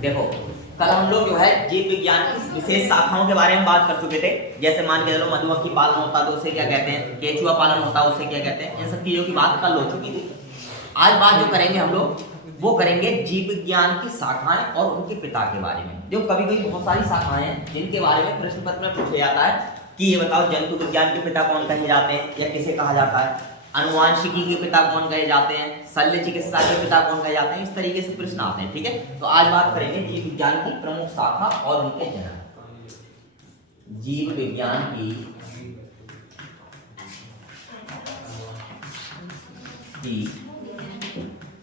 देखो कल हम लोग जो है जीव विज्ञान की विशेष शाखाओं के बारे में बात कर चुके थे। जैसे मान के चलो मधुमक्खी पालन होता तो उसे क्या कहते हैं, केचुआ पालन होता है उसे क्या कहते हैं, इन सब चीजों की बात कल हो चुकी थी। आज बात जो करेंगे हम लोग वो करेंगे जीव विज्ञान की शाखाएं और उनके पिता के बारे में। जो कभी कभी बहुत सारी शाखाएं हैं जिनके बारे में प्रश्न पत्र में पूछा जाता है कि ये बताओ जंतु विज्ञान के पिता कौन कहे जाते हैं या किसे कहा जाता है, अनुवांशिकी के पिता कौन कहे जाते हैं, शल्य चिकित्सा के पिता कौन कहे जाते हैं, इस तरीके से प्रश्न आते हैं। ठीक है, तो आज बात करेंगे जीव विज्ञान की प्रमुख शाखा और उनके जनक। जीव विज्ञान की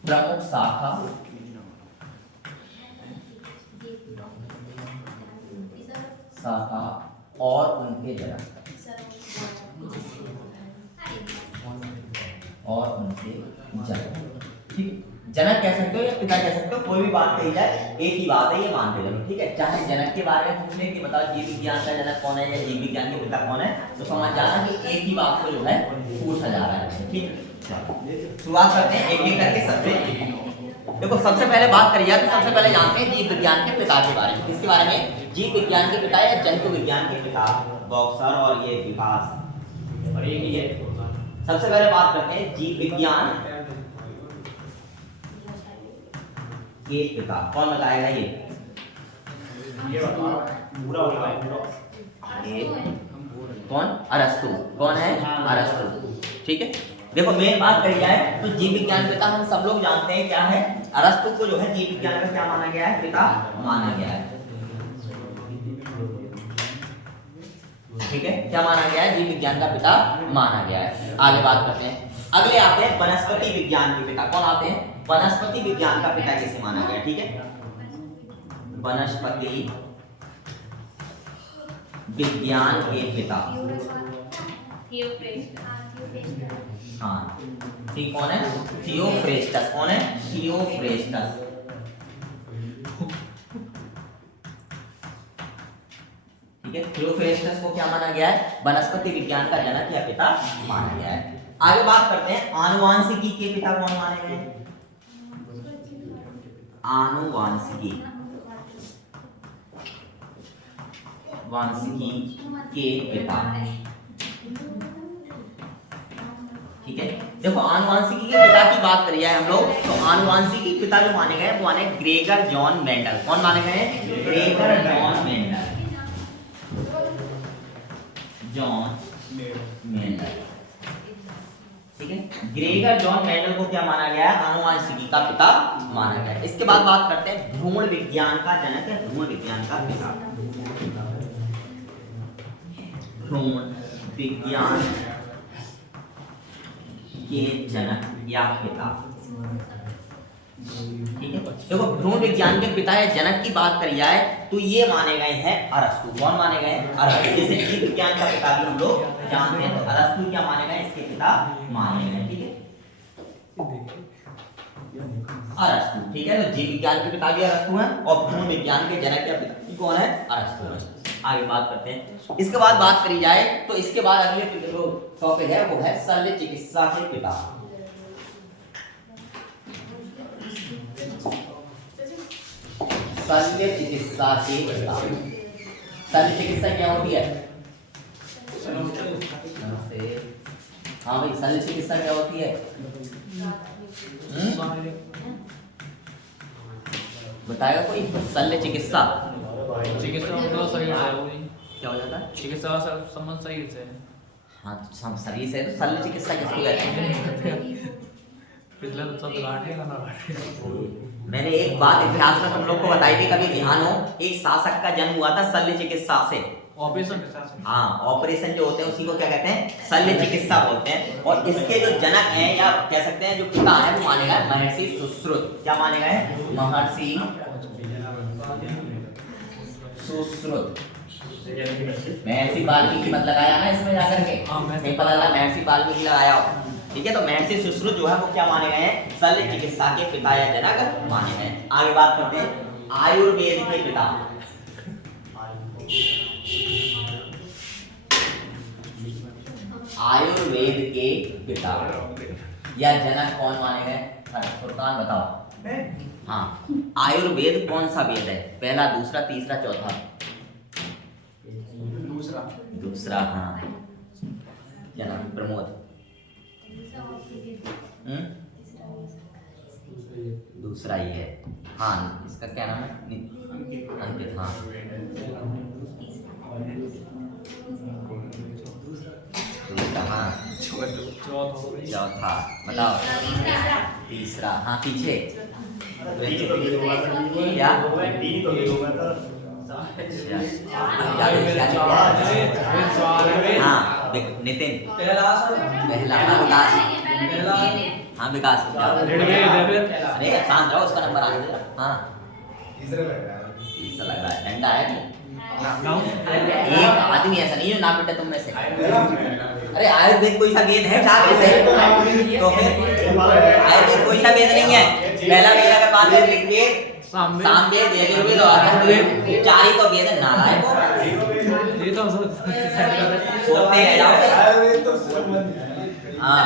प्रमुख शाखा और उनके जनक और उनके जनक। ठीक, जनक कह सकते हो या पिता कह सकते हो, कोई भी बात कही जाए एक ही बात है, ये मान के चलो। ठीक है, चाहे जनक के बारे में पूछ ले कि बताओ जीव विज्ञान का जनक कौन है या जीव विज्ञान के पिता कौन है, तो समझ जाना कि एक ही बात को जो है पूछा जा रहा है। ठीक, शुरुआत करते हैं एक एक करके। देखो सबसे पहले बात करी जाए तो सबसे पहले जानते हैं जीव विज्ञान के पिता के बारे में। किसके बारे में? जीव विज्ञान के पिता या जंतु विज्ञान के पिता, बॉक्सर और ये विकास और ये। सबसे पहले बात करते हैं जीव विज्ञान के पिता। कौन बताएगा ये कौन? अरस्तु। कौन है? अरस्तु। ठीक है, देखो मेन बात करी जाए तो जीव विज्ञान पिता हम सब लोग जानते हैं क्या है। अरस्तु को जो है जीव विज्ञान का क्या माना गया है? पिता माना गया है। ठीक है, क्या माना गया है? जीव विज्ञान का पिता माना गया है। आगे बात करते हैं, अगले आते हैं वनस्पति विज्ञान के पिता। कौन आते हैं? वनस्पति विज्ञान का पिता किसे माना गया? ठीक है, वनस्पति विज्ञान के पिता हाँ ठीक, कौन है? थियोफ्रेस्टस। कौन है? थियोफ्रेस्टस। ठीक है, थियोफ्रेस्टस को क्या माना गया है? वनस्पति विज्ञान का जनक या पिता माना गया है। आगे बात करते हैं आनुवांशिकी के पिता कौन माने गए? आनुवांशिकी के पिता। ठीक है, देखो आनुवांशिकी के पिता की बात करी जाए हम लोग तो आनुवांशिकी के पिता जो माने गए वो माने ग्रेगर जॉन मेंडल। कौन माने गए? Gregor John Mendel. John Mendel. ठीक है, ग्रेगर जॉन मेंडल को क्या माना गया है? आनुवांशिकी का पिता माना गया है। इसके बाद बात करते हैं भ्रूण विज्ञान का जनक है, भ्रूण विज्ञान का पिता। भ्रूण विज्ञान के जनक या पिता। ठीक है, देखो भ्रूण विज्ञान के पिता या जनक की बात करी जाए तो ये माने गए हैं अरस्तु। कौन माने गए? अरस्तु। जैसे जीव विज्ञान का पिता भी हम लोग जानते हैं तो अरस्तु क्या माने गए? इसके पिता माने गए। ठीक है, अरस्तु। ठीक है, तो जीव विज्ञान के पिता भी अरस्तु हैं और भ्रूण विज्ञान के जनक या पिता कौन है? अरस्तु। आगे बात करते हैं, इसके बाद बात करी जाए तो इसके बाद अगले जो टॉपिक है वो है शल्य चिकित्सा के पिता। शल्य चिकित्सा के पिता। शल्य चिकित्सा क्या होती है? हाँ भाई, शल्य चिकित्सा क्या होती है? बताएगा कोई? शल्य चिकित्सा चिकित्सा मतलब शरीर से क्या हो जाता है? चिकित्सा का संबंध शरीर से। हाँ तो शरीर से, तो शल्य चिकित्सा किसको कहते हैं? पिछले तो सब काट लिया ना। मैंने एक बात इतिहास में तुम लोग को बताई थी, कभी ध्यान हो, एक शासक का जन्म हुआ था शल्य चिकित्सा से। ऑपरेशन। हाँ, ऑपरेशन जो होते हैं उसी को क्या कहते हैं? शल्य चिकित्सा बोलते हैं। और इसके जो जनक हैं या कह सकते हैं जो पिता है वो माने गए महर्षि सुश्रुत। क्या माने गए? महर्षि सुश्रुत। महर्षि वाल्मीकि मत लगाया ना इसमें जाकर के, नहीं पता लगा महर्षि वाल्मीकि लगाया हो। ठीक है, तो महर्षि सुश्रुत जो है वो क्या माने गए हैं? शल्य चिकित्सा के पिता या जनक माने गए। आगे बात करते हैं आयुर्वेद के पिता। आयुर्वेद के पिता या जनक कौन माने गए? फुरकान बताओ। हाँ, आयुर्वेद कौन सा वेद है? पहला, दूसरा, तीसरा, चौथा? दूसरा। हाँ, क्या नाम? प्रमोद। दूसरा ही है। हाँ, इसका क्या नाम है? अंकित। हाँ, दूसरा। हाँ, चौथा। बताओ। तीसरा। हाँ, पीछे क्या? हाँ, नितिन। पहला। हाँ, विकास। हाँ, विकास। अरे शांत रहो, उसका नंबर आने दे। हाँ, तीसरा लग रहा है। डंडा है नहीं? एक आदमी ऐसा नहीं है ना बेटा तुम में से। अरे आयुर्वेद कोई सा वेद है? चार में से तो फिर आयुर्वेद कोई सा वेद नहीं है। पहला वेद अगर बात करें ऋग्वेद, सामवेद, यजुर्वेद और अथर्ववेद, चार ही तो वेद है। नारायण को ये तो सोचते रह जाओगे। हाँ,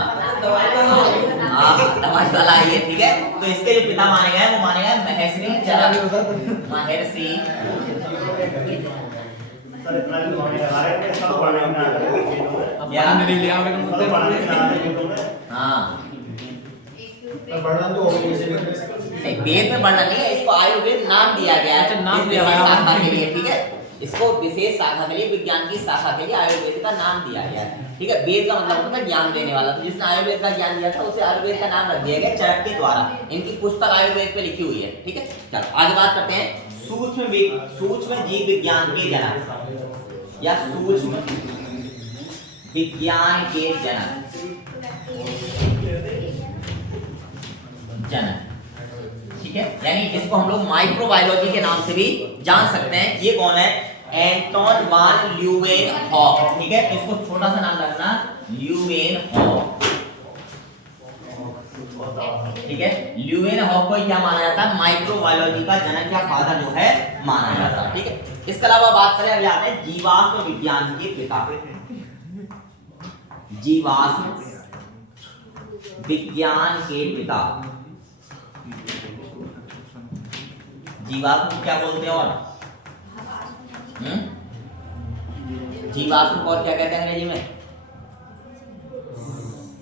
तमाश वाला ये, ठीक है। तो इसके जो पिता माने गए वो माने गए महर्षि चरक। महर्षि हाँ, वेद में वर्णन नहीं है, इसको आयुर्वेद नाम दिया गया है। नाम दिया गया शाखा के लिए, ठीक है। इसको विशेष शाखा के लिए, विज्ञान की शाखा के लिए आयुर्वेद का नाम दिया गया है, ठीक है। वेद का मतलब होता है ज्ञान देने वाला। तो जिसने आयुर्वेद का ज्ञान दिया था उसे आयुर्वेद का नाम रख दिया गया चरक के द्वारा। इनकी पुस्तक आयुर्वेद पे लिखी हुई है, ठीक है। चलो आगे बात करते हैं। सूक्ष्म जीव विज्ञान के जनक या सूक्ष्म विज्ञान के जनक, ठीक है। यानी इसको हम लोग माइक्रोबायोलॉजी के नाम से भी जान सकते हैं। ये कौन है? एंटोन वान ल्यूवेनहॉक, ठीक है। इसको छोटा सा नाम रखना, ल्यूवेनहॉक, ठीक है। ल्यूवेनहॉक को क्या माना जाता है? माइक्रोबायोलॉजी का जनक या फादर जो है माना जाता है, ठीक है। इसके अलावा बात करें, अगले आते हैं जीवाश्म विज्ञान के पिता। जीवाश्म विज्ञान के पिता, जीवाश्म क्या बोलते हैं? और जीवाश्म को और क्या कहते हैं अंग्रेजी में?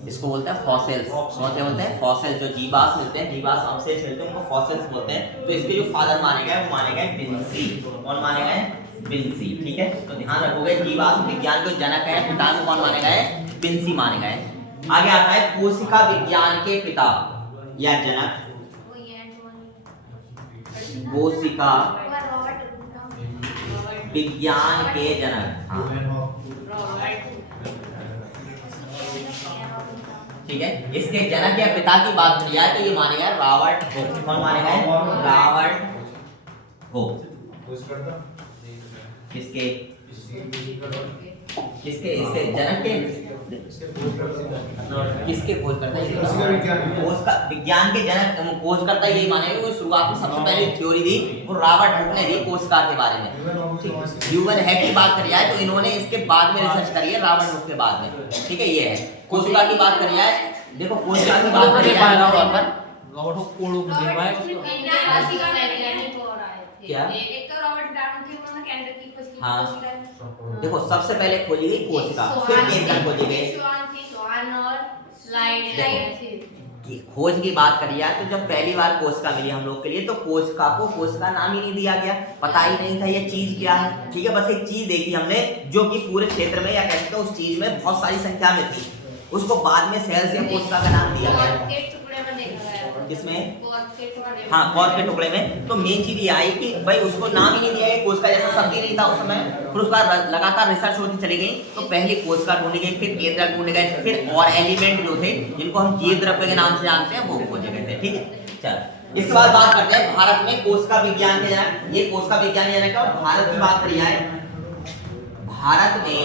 इसको बोलते हैं फॉसिल्स। कौन से बोलते हैं? फॉसिल्स। जो जीवाश्म मिलते हैं, जीवाश्म अवशेष मिलते हैं, उनको फॉसिल्स बोलते हैं। तो इसके जो फादर माने गए वो माने गए विंसी। कौन माने गए? विंसी, ठीक है। तो ध्यान रखोगे, जीवाश्म विज्ञान के जनक है, पिता को कौन माने गए? विंसी माने गए। आगे आता है कोशिका विज्ञान के पिता या जनक, कोशिका विज्ञान के जनक। हाँ, ठीक है। इसके जनक या पिता की बात की जाए तो ये माने गए रॉबर्ट हुक। कौन माने गए? Robert Hooke. किसके इसके जनक के किसके खोज करता है? विज्ञान के जनक खोज करता है, यही मानेंगे। वो शुरुआत में सबसे पहले थ्योरी दी वो रॉबर्ट हुक ने दी कोशिका के बारे में, ठीक है। ह्यूमन हेड की बात करी जाए तो इन्होंने इसके बाद में रिसर्च करी है, रॉबर्ट हुक के बाद में, ठीक है। ये है कोशिका की बात करी जाए। देखो कोशिका की बात करी जाए रॉबर्ट हुक कोड को दे पाए क्या? एक तो रॉबर्ट डाउन थे, उन्होंने कैंसर की खोज की। हाँ, देखो सबसे पहले खोजी गई कोशिका, फिर केंद्र खोजी गई। खोज की बात करी जाए तो जब पहली बार कोशिका मिली हम लोग के लिए तो कोशिका को कोशिका नाम ही नहीं दिया गया, पता ही नहीं था ये चीज क्या है, ठीक है। बस एक चीज देखी हमने जो कि पूरे क्षेत्र में या कह सकते उस चीज में बहुत सारी संख्या में थी, उसको बाद में सेल्स या कोशिका का नाम दिया गया। किसमें? हाँ, कॉर्क के टुकड़े में। तो मेन चीज ये आई कि भाई उसको नाम ही नहीं दिया गया, कोशिका जैसा शब्द ही नहीं था उस समय। फिर उसका लगातार रिसर्च होती चली गई, तो पहले कोशिका ढूंढी गई, फिर केंद्रक ढूंढे गए, फिर और एलिमेंट जो थे जिनको हम जीव द्रव्य के नाम से जानते हैं वो खोजे गए थे, ठीक है। चल इसके बाद बात करते हैं भारत में कोशिका विज्ञान के जनक। ये कोशिका विज्ञान जनक है। और भारत की बात करी जाए, भारत में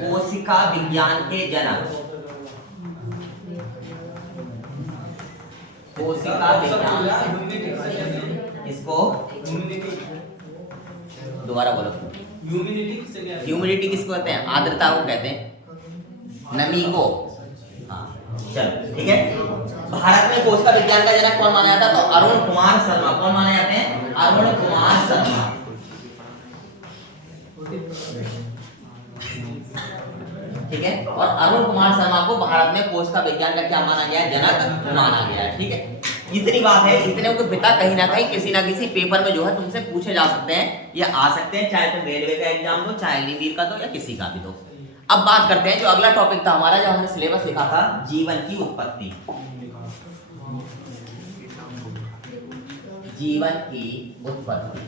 कोशिका विज्ञान के जनक, कोशिका विज्ञान, इसको दोबारा बोलो। ह्यूमिडिटी किसको कहते हैं? आर्द्रता को कहते हैं, नमी को। हाँ चलो ठीक है। भारत में कोश का विज्ञान का जनक कौन माना जाता है? तो अरुण कुमार शर्मा। कौन माने जाते हैं? अरुण कुमार शर्मा। ठीक है, और अरुण कुमार शर्मा को भारत में कोश का विज्ञान का क्या माना गया है? जनक माना गया है। ठीक है, इतनी बात है। इतने को पिता कहीं ना कहीं किसी ना किसी पेपर में जो है तुमसे पूछे जा सकते हैं या आ सकते हैं, चाहे तुम रेलवे का एग्जाम दो, चाहे अग्निवीर का दो, या किसी का भी दो। अब बात करते हैं जो अगला टॉपिक था हमारा, जो हमने सिलेबस लिखा था, जीवन की उत्पत्ति। जीवन की उत्पत्ति।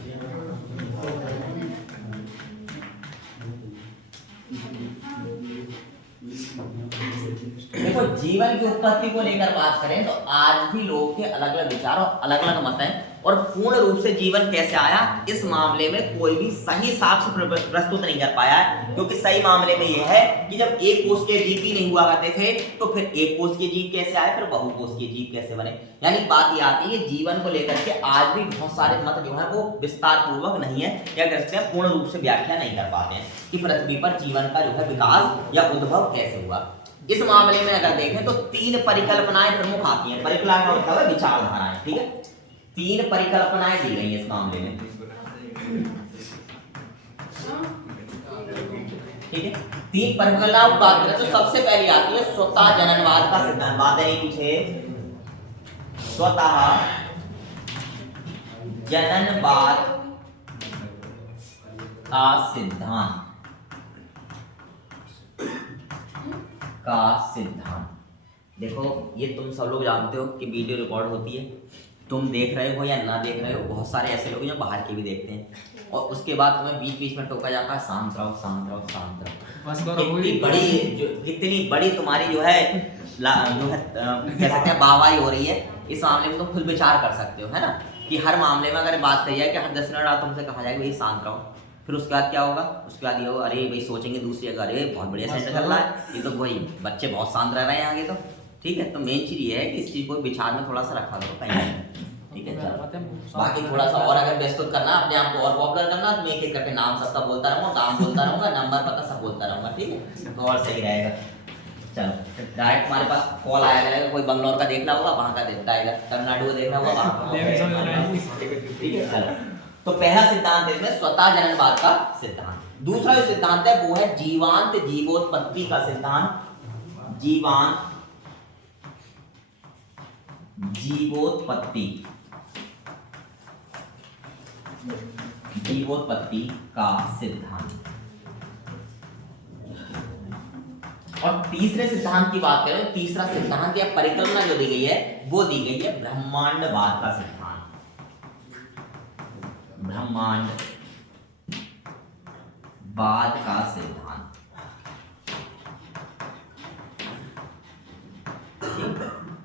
देखो, जीवन की उत्पत्ति को लेकर बात करें तो आज भी लोगों के अलग अलग विचार और अलग अलग मत हैं, और पूर्ण रूप से जीवन कैसे आया इस मामले में कोई भी सही साक्ष्य प्रस्तुत नहीं कर पाया है। क्योंकि सही मामले में यह है कि जब एक कोशिकीय जीव भी नहीं हुआ करते थे तो फिर एक कोशिकीय जीव कैसे आए, फिर बहुकोशिकीय जीव कैसे बने। यानी बात ये आती है जीवन को लेकर के आज भी बहुत सारे मत जो है वो विस्तार पूर्वक नहीं है, क्या कहते हैं, पूर्ण रूप से व्याख्या नहीं कर पाते हैं कि पृथ्वी पर जीवन का जो है विकास या उद्भव कैसे हुआ। इस मामले में अगर देखें तो तीन परिकल्पनाएं प्रमुख आती हैं। परिकल्पना का मतलब है विचारधाराएं। ठीक है, तीन परिकल्पनाएं दी गई हैं इस मामले में। ठीक है, तीन परिकल्पनाओं की बात करें तो सबसे पहली आती है स्वतः जननवाद का सिद्धांत। बात है पीछे, स्वतः जननवाद का सिद्धांत का सिद्धांत। देखो, ये तुम सब लोग जानते हो कि वीडियो रिकॉर्ड होती है, तुम देख रहे हो या ना देख रहे हो, बहुत सारे ऐसे लोग हैं जो बाहर के भी देखते हैं, और उसके बाद तुम्हें बीच बीच में टोका जाता है शांत रहो शांत रहो शांत रहो। इतनी बड़ी तुम्हारी जो है कह सकते हैं वाहवाही हो रही है, इस मामले में तुम खुद विचार कर सकते हो, है ना, कि हर मामले में अगर बात कही जाए कि हर 10 मिनट बाद तुमसे कहा जाएगा भाई शांत रहो, फिर उसके बाद क्या होगा, उसके बाद ये होगा अरे भाई सोचेंगे दूसरी जगह, अरे बहुत बढ़िया सेंटर चल रहा है, ये तो भाई बच्चे बहुत शांत रह रहे हैं आगे। तो ठीक है, तो मेन चीज ये है कि इस चीज को विचार में थोड़ा सा रखा करो कहीं। ठीक है, चलो बाकी थोड़ा सा और अगर प्रस्तुत करना, अपने आप को और पॉपुलर करना, तो मैं एक एक करके नाम सबका बोलता रहूंगा, काम बोलता रहूंगा, नंबर पता सब बोलता रहूंगा। ठीक है, तो और सही रहेगा। चलो डायरेक्ट हमारे पास कॉल आया रहेगा, कोई बंगलोर का देखना होगा वहां का देखता है, तमिलनाडु का देखना होगा वहां। ठीक है, चलो तो पहला सिद्धांत है इसमें स्वतः जननवाद का सिद्धांत। दूसरा जो सिद्धांत है वो है जीवांत जीवोत्पत्ति का सिद्धांत। जीवांत जीवोत्पत्ति जीवोत्पत्ति का सिद्धांत। और तीसरे सिद्धांत की बात करें, तीसरा सिद्धांत या परिकल्पना जो दी गई है वो दी गई है ब्रह्मांडवाद का सिद्धांत। ब्रह्मांडवाद का सिद्धांत।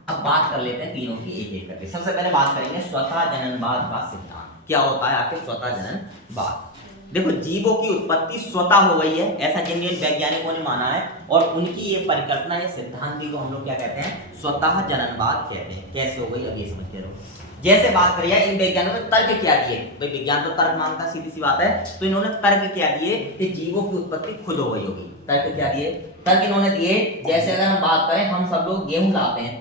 अब बात कर लेते हैं तीनों की एक एक करके। सबसे पहले बात करेंगे स्वतः जननवाद का सिद्धांत। क्या होता है आखिर स्वतः जननवाद? देखो, जीवों की उत्पत्ति स्वतः हो गई है, ऐसा जिन वैज्ञानिकों ने माना है, और उनकी ये परिकल्पना या सिद्धांत को हम लोग क्या कहते हैं, स्वतः जननवाद कहते हैं। कैसे हो गई अब ये समझते रहो। जैसे बात करिए, इन वैज्ञानिकों ने तर्क क्या दिए, भाई विज्ञान तो तर्क मांगता, सीधी सी बात है, तो इन्होंने तर्क क्या दिए कि जीवों की उत्पत्ति खुद हो गई होगी। तर्क क्या दिए? तर्क इन्होंने दिए, जैसे अगर हम बात करें, हम सब लोग गेहूं लाते हैं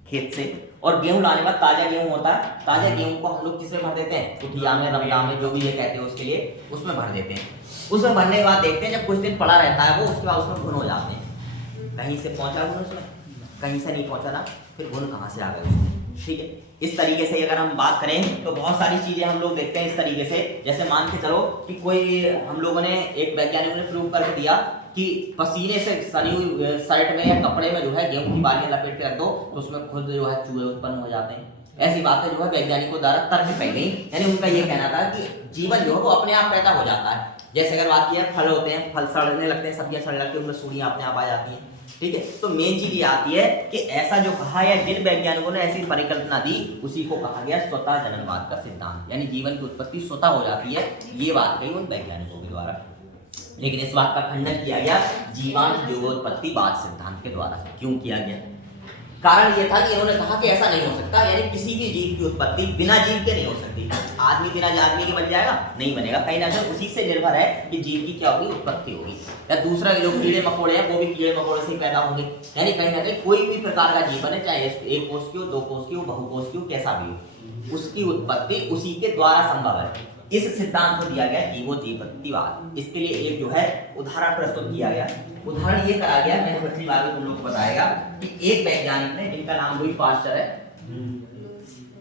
खेत से, और गेहूं लाने के बाद ताजा गेहूं होता है, ताजा गेहूं को हम लोग किसमें भर देते हैं, कुटिया में, रमदा में, जो भी ये कहते हैं उसके लिए, उसमें भर देते हैं। उसमें भरने के बाद देखते हैं जब कुछ दिन पड़ा रहता है वो, उसके बाद उसमें घुन हो जाते हैं। कहीं से पहुंचा घुन, उसमें कहीं से नहीं पहुंचा ना, फिर घुन कहाँ से आ गए उसमें। ठीक है, इस तरीके से अगर हम बात करें तो बहुत सारी चीजें हम लोग देखते हैं इस तरीके से। जैसे मान के चलो कि कोई, हम लोगों ने, एक वैज्ञानिक ने प्रूव करके दिया कि पसीने से सनी हुई शर्ट में या कपड़े में जो है गेहूं की बालियां लपेट के रख दो तो उसमें खुद जो है चूहे उत्पन्न हो जाते हैं। ऐसी बातें जो है वैज्ञानिकों द्वारा तर्क पाई गई। यानी उनका ये कहना था कि जीवन जो है वो अपने आप पैदा हो जाता है। जैसे अगर बात की है, फल होते हैं, फल सड़ने लगते हैं, सब्जियां सड़ने लगती हैं, उनमें सूढ़ियां अपने आप आ जाती हैं। ठीक है, तो मेन चीज ये आती है कि ऐसा जो कहा या जिन वैज्ञानिकों ने ऐसी परिकल्पना दी उसी को कहा गया स्वतः जननवाद का सिद्धांत। यानी जीवन की उत्पत्ति स्वतः हो जाती है, ये बात कही उन वैज्ञानिकों के द्वारा। लेकिन इस बात का खंडन किया गया जीवांत जीवोत्पत्तिवाद सिद्धांत के द्वारा। क्यों किया गया? कारण ये था कि इन्होंने कहा कि ऐसा नहीं हो सकता, यानी किसी भी जीव की उत्पत्ति बिना जीव के नहीं हो सकती। आदमी आदमी बिना आदमी के बन जाएगा? नहीं बनेगा। कहीं ना कहीं उसी से निर्भर है कि जीव की क्या होगी, उत्पत्ति होगी। या दूसरा जो कीड़े मकोड़े हैं वो भी कीड़े मकोड़े से ही पैदा होंगे। यानी कहीं ना कहीं कोई भी प्रकार का जीवन है, चाहे एक कोष की हो, दो कोष की हो, बहुकोष की हो, कैसा भी हो, उसकी उत्पत्ति उसी के द्वारा संभव है। इस सिद्धांत को दिया गया जीवोत्पत्तिवाद। इसके लिए एक जो है उदाहरण प्रस्तुत किया गया। उदाहरण ये करा गया, मैंने पिछली बार भी तुम लोग को बताएगा कि एक वैज्ञानिक ने, जिनका नाम लुई पास्चर है,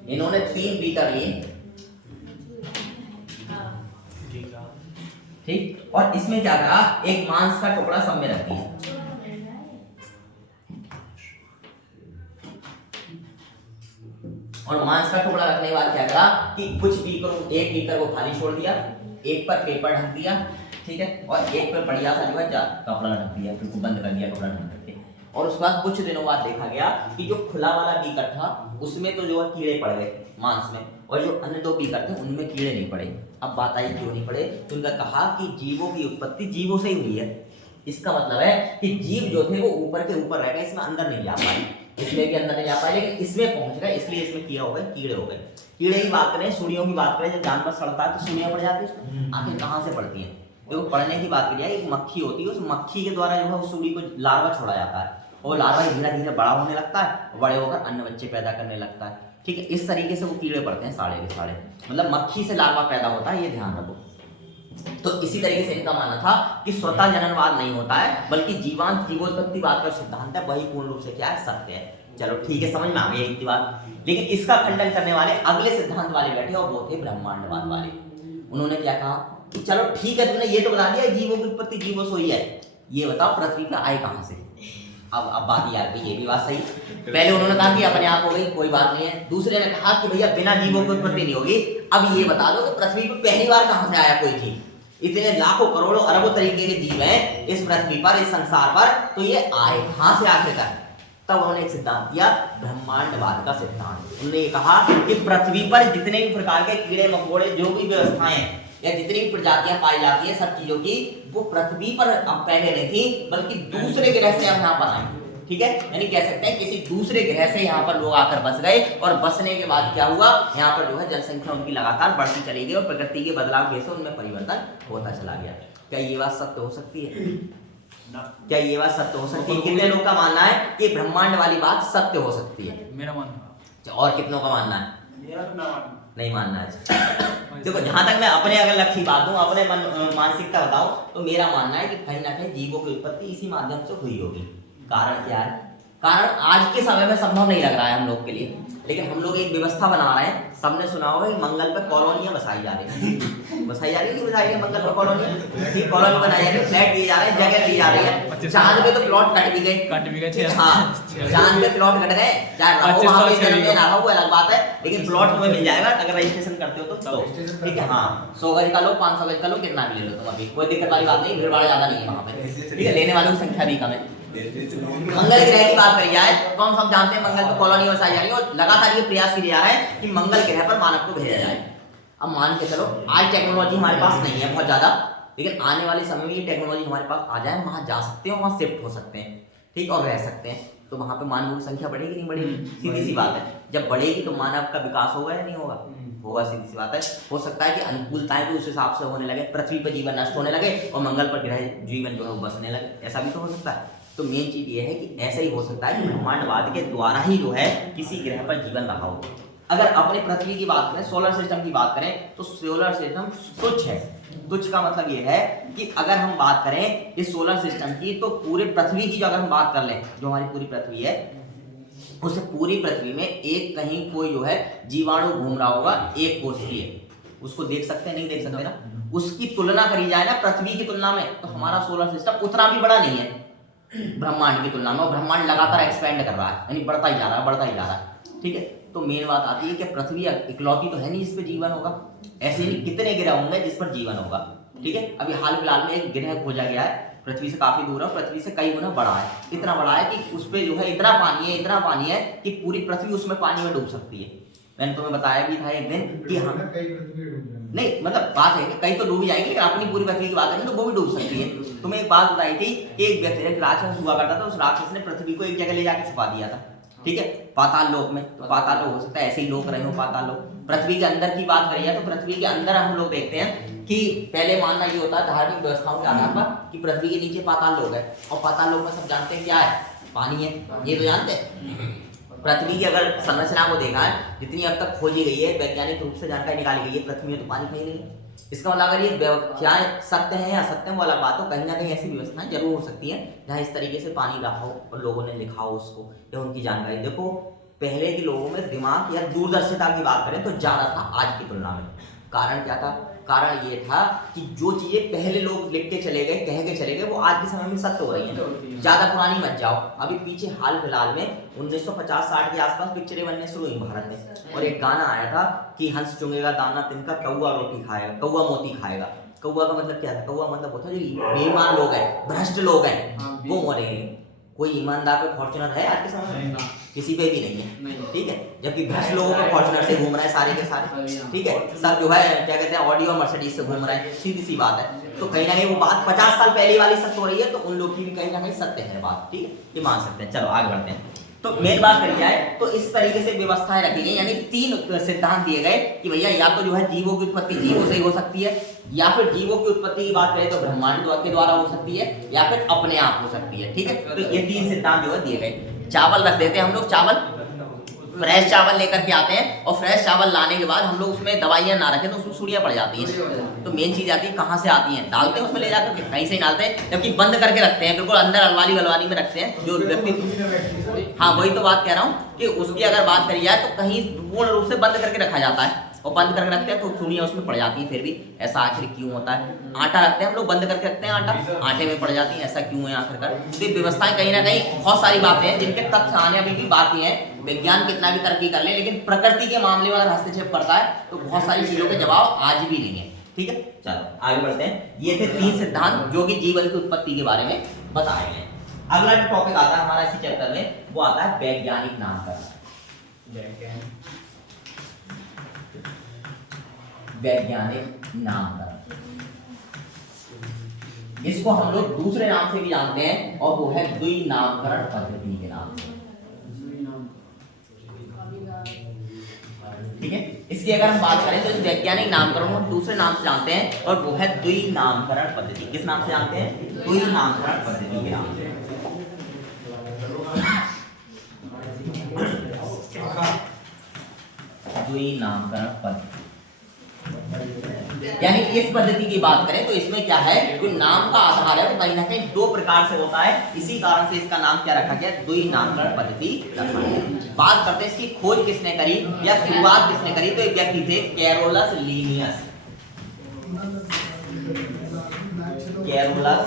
इन्होंने 3 बीकर लिए, ठीक, और इसमें क्या करा, एक मांस का टुकड़ा सब में रख दिया। और मांस का टुकड़ा रखने के बाद क्या करा कि कुछ बीकर, एक बीकर को खाली छोड़ दिया, एक पर पेपर ढक दिया, ठीक है, और एक पर बढ़िया सा जो है कपड़ा ढक दिया, फिर बंद कर दिया कपड़ा ढक करके। और उसके बाद कुछ दिनों बाद देखा गया कि जो खुला वाला बीकर था उसमें तो जो है कीड़े पड़ गए मांस में, और जो अन्य 2 बीकर थे उनमें कीड़े नहीं पड़े। अब बात आई क्यों नहीं पड़े, तो उनका कहा कि जीवों की उत्पत्ति जीवों से ही हुई है। इसका मतलब है कि जीव जो थे वो ऊपर के ऊपर रह गए, इसमें अंदर नहीं जा पाए, इसमें भी अंदर नहीं जा पाए, लेकिन इसमें पहुंच गए, इसलिए इसमें किया हो गए कीड़े हो गए। कीड़े की बात करें, सुड़ियों की बात करें, जब जानवर सड़ता है तो सुड़ियां पड़ जाती है उसमें, आखिर कहाँ से पड़ती है? देखो पढ़ने की बात करिए, एक मक्खी होती है, उस मक्खी के द्वारा जो है उस सुड़ी को लार्वा छोड़ा जाता है, और लार्वा धीरे धीरे बड़ा होने लगता है, बड़े होकर अन्य बच्चे पैदा करने लगता है, ठीक है। इस तरीके से वो कीड़े पड़ते हैं साढ़े के साढ़े, मतलब मक्खी से लार्वा पैदा होता है, ये ध्यान रखो। तो इसी तरीके से इनका मानना था कि स्वतः जननवाद नहीं होता है, बल्कि जीवांत जीवोत्पत्तिवाद का सिद्धांत है, वही पूर्ण रूप से क्या है, सत्य है। चलो ठीक है, समझ में आ गई इतनी बात। लेकिन इसका खंडन करने वाले अगले सिद्धांत वाले बैठे, और वो थे ब्रह्मांडवाद वाले। उन्होंने क्या कहा कि चलो ठीक है, तुमने ये तो बता दिया जीवों की उत्पत्ति जीवों से हुई है, ये बताओ पृथ्वी पे आए कहाँ से? अब बात यार ये भी बात सही। पहले उन्होंने कहा कि अपने आप हो गई, कोई बात नहीं है। दूसरे ने कहा कि भैया बिना जीवों की उत्पत्ति नहीं होगी। अब ये बता दो कि पृथ्वी पे पहली बार कहाँ से आया कोई जीव? इतने लाखों करोड़ों अरबों तरीके के जीव हैं इस पृथ्वी पर, इस संसार पर, तो ये आए कहाँ से आखिरकार? तब उन्होंने एक सिद्धांत दिया, ब्रह्मांडवाद का सिद्धांत। उन्होंने ये कहा कि पृथ्वी पर जितने भी प्रकार के कीड़े मकोड़े, जो भी व्यवस्थाएं या जितनी भी प्रजातियां पाई जाती है सब चीजों की, वो पृथ्वी पर अब पहले नहीं थी, बल्कि दूसरे ग्रह से यहाँ पर आए, ठीक है। यानी कह सकते हैं किसी दूसरे ग्रह से यहाँ पर लोग आकर बस गए, और बसने के बाद क्या हुआ, यहाँ पर जो है जनसंख्या उनकी लगातार बढ़ती चली गई, और प्रकृति के बदलाव जैसे उनमें परिवर्तन होता चला गया। क्या ये बात सत्य हो सकती है? क्या ये बात सत्य हो सकती है? कितने लोग का मानना है कि ब्रह्मांड वाली बात सत्य हो सकती है? मेरा मानना। और कितनों का मानना है? मेरा तो ना मानना। नहीं मानना है। देखो जहां तक मैं अपने अगर लक्ष्य बात दूं, अपने मानसिकता बताऊं, तो मेरा मानना है कि कहीं ना कहीं जीवों की उत्पत्ति इसी माध्यम से हुई होगी। कारण क्या है? कारण आज के समय में संभव नहीं लग रहा है हम लोग के लिए, लेकिन हम लोग एक व्यवस्था बना रहे हैं। सबने सुना होगा कि मंगल पे कॉलोनियां बसाई जा रही है, बसाई जा रही है, नहीं बसाई रही मंगल पर कॉलोनी, ठीक कॉलोनी बनाई जा रही है, फ्लैट दिए जा रहे हैं, जगह दी जा रही है। चांद पे तो प्लॉट कट भी गए, हाँ चांद पे प्लॉट कट गए, चाहे रहो वहाँ पे जन्म में ना रहो वो अलग बात है, लेकिन प्लॉट तुम्हें मिल जाएगा अगर रजिस्ट्रेशन करते हो तो, ठीक है। हाँ 100 गज का लो, 500 गज का लो, कितना भी ले लो तुम, अभी कोई दिक्कत वाली बात नहीं, भीड़ भाड़ ज्यादा नहीं है वहाँ पे, ठीक है। लेने वालों की संख्या भी कम है। मंगल ग्रह की बात करी जाए तो हम सब जानते हैं मंगल पर कॉलोनी बसाई जा रही है, और लगातार ये प्रयास किया जा रहा है कि मंगल ग्रह पर मानव को भेजा जाए। अब मान के चलो आज टेक्नोलॉजी हमारे पास नहीं है बहुत ज्यादा, लेकिन आने वाले समय में ये टेक्नोलॉजी हमारे पास आ जाए, वहां जा सकते हैं, वहां शिफ्ट हो सकते हैं, ठीक, और रह सकते हैं, तो वहां पे मानव की संख्या बढ़ेगी नहीं बढ़ेगी? सीधी सी बात है, जब बढ़ेगी तो मानव का विकास होगा या नहीं होगा? होगा, सीधी सी बात है। हो सकता है कि अनुकूलताएं भी उस हिसाब से होने लगे, पृथ्वी पर जीवन नष्ट होने लगे और मंगल पर ग्रह जीवन जो है बसने लगे, ऐसा भी तो हो सकता है। तो मेन चीज ये है कि ऐसा ही हो सकता है कि ब्रह्मांडवाद के द्वारा ही जो है किसी ग्रह पर जीवन रहा हो। अगर अपने पृथ्वी की बात करें, सोलर सिस्टम की बात करें, तो सोलर सिस्टम तुच्छ है। तुच्छ का मतलब ये है कि अगर हम बात करें इस सोलर सिस्टम की, तो पूरे पृथ्वी की जो अगर हम बात कर लें, जो हमारी पूरी पृथ्वी है, उस पूरी पृथ्वी में एक कहीं कोई जो है जीवाणु घूम रहा होगा, एक कोशिकीय, उसको देख सकते हैं, नहीं देख सकते ना, उसकी तुलना करी जाए ना पृथ्वी की तुलना में, तो हमारा सोलर सिस्टम उतना भी बड़ा नहीं है ब्रह्मांड की तुलना में, और ब्रह्मांड लगातार एक्सपेंड कर रहा है, यानी बढ़ता ही जा रहा है, बढ़ता ही जा रहा है, ठीक है। तो मेन बात आती है कि पृथ्वी इकलौती तो है नहीं जिस पर जीवन होगा, ऐसे नहीं कितने ग्रह होंगे जिस पर जीवन होगा, ठीक है। अभी हाल फिलहाल में एक ग्रह खोजा गया है, पृथ्वी से काफी दूर है, पृथ्वी से कई गुना बड़ा है, इतना बड़ा है कि उस पर जो है इतना पानी है कि पूरी पृथ्वी उसमें पानी में डूब सकती है। मैंने तुम्हें बताया भी था एक दिन कि हम नहीं, मतलब बात है कि कई तो डूब जाएंगे, लेकिन अपनी पूरी पृथ्वी की बात करें तो वो भी डूब सकती है। तुम्हें एक बात बताई थी कि एक व्यक्ति राक्षस हुआ करता था, उस राक्षस ने पृथ्वी को एक जगह ले जाकर छुपा दिया था, ठीक है। पाताल लोक में, तो पाताल लोक हो सकता है ऐसे ही लोग रहे हो पाताल लोक। पृथ्वी के अंदर की बात करिए तो पृथ्वी के अंदर हम लोग देखते हैं कि पहले मानना ये होता है धार्मिक व्यवस्थाओं के आधार पर कि पृथ्वी के नीचे पाताल लोक है, और पाताल लोक में सब जानते हैं क्या है, पानी है, ये तो जानते हैं। पृथ्वी की अगर संरचना को देखा है, जितनी अब तक खोजी गई है, वैज्ञानिक रूप से जानकारी निकाली गई है, पृथ्वी में तो पानी कहीं नहीं है। इसका मतलब अगर ये व्याख्याएं सत्य है या असत्य है वाला बात, तो कहीं ना कहीं ऐसी व्यवस्थाएं जरूर हो सकती हैं जहां इस तरीके से पानी रहा हो और लोगों ने लिखा हो उसको या उनकी जानकारी। देखो पहले के लोगों में दिमाग या दूरदर्शिता की बात करें तो ज्यादा था आज की तुलना में। कारण क्या था? कारण ये था कि जो चीजें पहले लोग लिख के चले गए, कह के चले गए, वो आज के समय में सत्य हो रही हैं। ज्यादा पुरानी मत जाओ, अभी पीछे हाल फिलहाल में 1950-60 के आसपास पिक्चरें बनने शुरू हुई भारत में, और एक गाना आया था कि हंस चुंगेगा दाना तिनका, कौवा रोटी खाएगा, कौवा मोती खाएगा। कौवा का मतलब क्या था? कौवा मतलब होता है जो बेईमान लोग हैं, भ्रष्ट लोग हैं, वो मरेंगे। कोई ईमानदार पे फॉर्च्यूनर है आज के समय में? किसी पे भी नहीं है, ठीक है। जबकि भ्रष्ट लोगों पे फॉर्च्यूनर से घूम रहे हैं सारे के सारे, ठीक है। सब जो है क्या कहते हैं ऑडी और मर्सिडीज से घूम रहे हैं, सीधी सी बात है। तो कहीं ना कहीं वो बात 50 साल पहले वाली सत्य हो रही है, तो उन लोग की भी कहीं ना कहीं सत्य है बात, ठीक है, ये मान सकते हैं। चलो आगे बढ़ते हैं। तो मेन बात करी जाए तो इस तरीके से व्यवस्थाएं रखी गई, यानी 3 सिद्धांत दिए गए कि भैया या तो जो है जीवों की उत्पत्ति जीवों से ही हो सकती है, या फिर जीवों की उत्पत्ति की बात करें तो ब्रह्मांड के द्वारा हो सकती है, या फिर अपने आप हो सकती है, ठीक है। तो ये 3 सिद्धांत जो है दिए गए। चावल रख देते हैं हम लोग, चावल फ्रेश चावल लेकर के आते हैं, और फ्रेश चावल लाने के बाद हम लोग उसमें दवाइयां ना रखें तो उसमें सुड़ियां पड़ जाती हैं। तो मेन चीज आती है कहाँ से आती हैं, डालते हैं उसमें ले जाकर के, कहीं से ही डालते हैं, जबकि बंद करके रखते हैं बिल्कुल अंदर अलमारी में रखते हैं जो व्यक्ति। हाँ वही तो बात कह रहा हूँ कि उसकी अगर बात करी जाए तो कहीं पूर्ण रूप से बंद करके रखा जाता है, और बंद करके रखते हैं तो सुनिया उसमें पड़ जाती है। फिर भी ऐसा आखिर क्यों होता है? आटा रखते हैं हम लोग, बंद करके रखते हैं, आटे में पड़ जाती है, ऐसा क्यों है आखिरकार? तो व्यवस्थाएं कहीं ना कहीं बहुत सारी बातें हैं जिनके तथ्य आने अभी भी बाकी हैं। विज्ञान कितना भी तरक्की कर ले, लेकिन प्रकृति के मामले में अगर हस्तक्षेप करता है तो बहुत सारी चीजों के जवाब आज भी नहीं है, ठीक है। चलो आगे बढ़ते हैं। ये थे 3 सिद्धांत जो कि जीवन की उत्पत्ति के बारे में बताए गए। अगला जो टॉपिक आता है हमारा इसी चैप्टर में, वो आता है वैज्ञानिक नामकरण। वैज्ञानिक नामकरण, इसको हम लोग दूसरे नाम से भी जानते हैं, और वो है द्विनामकरण पद्धति के नाम से, ठीक है। इसकी अगर हम बात करें तो इस वैज्ञानिक नामकरण को दूसरे नाम से जानते हैं, और वो है द्विनामकरण पद्धति। किस नाम से जानते हैं? द्विनामकरण पद्धति के नाम से। द्विनामकरण पद्धति, यानी इस पद्धति की बात करें तो इसमें क्या है, जो नाम का आधार है वो कहीं ना कहीं 2 प्रकार से होता है। इसी कारण से इसका नाम क्या रखा गया? द्विनामकरण पद्धति रखा गया। बात करते हैं इसकी खोज किसने करी या शुरुआत किसने करी, तो एक व्यक्ति थे कैरोलस लीनियस। कैरोलस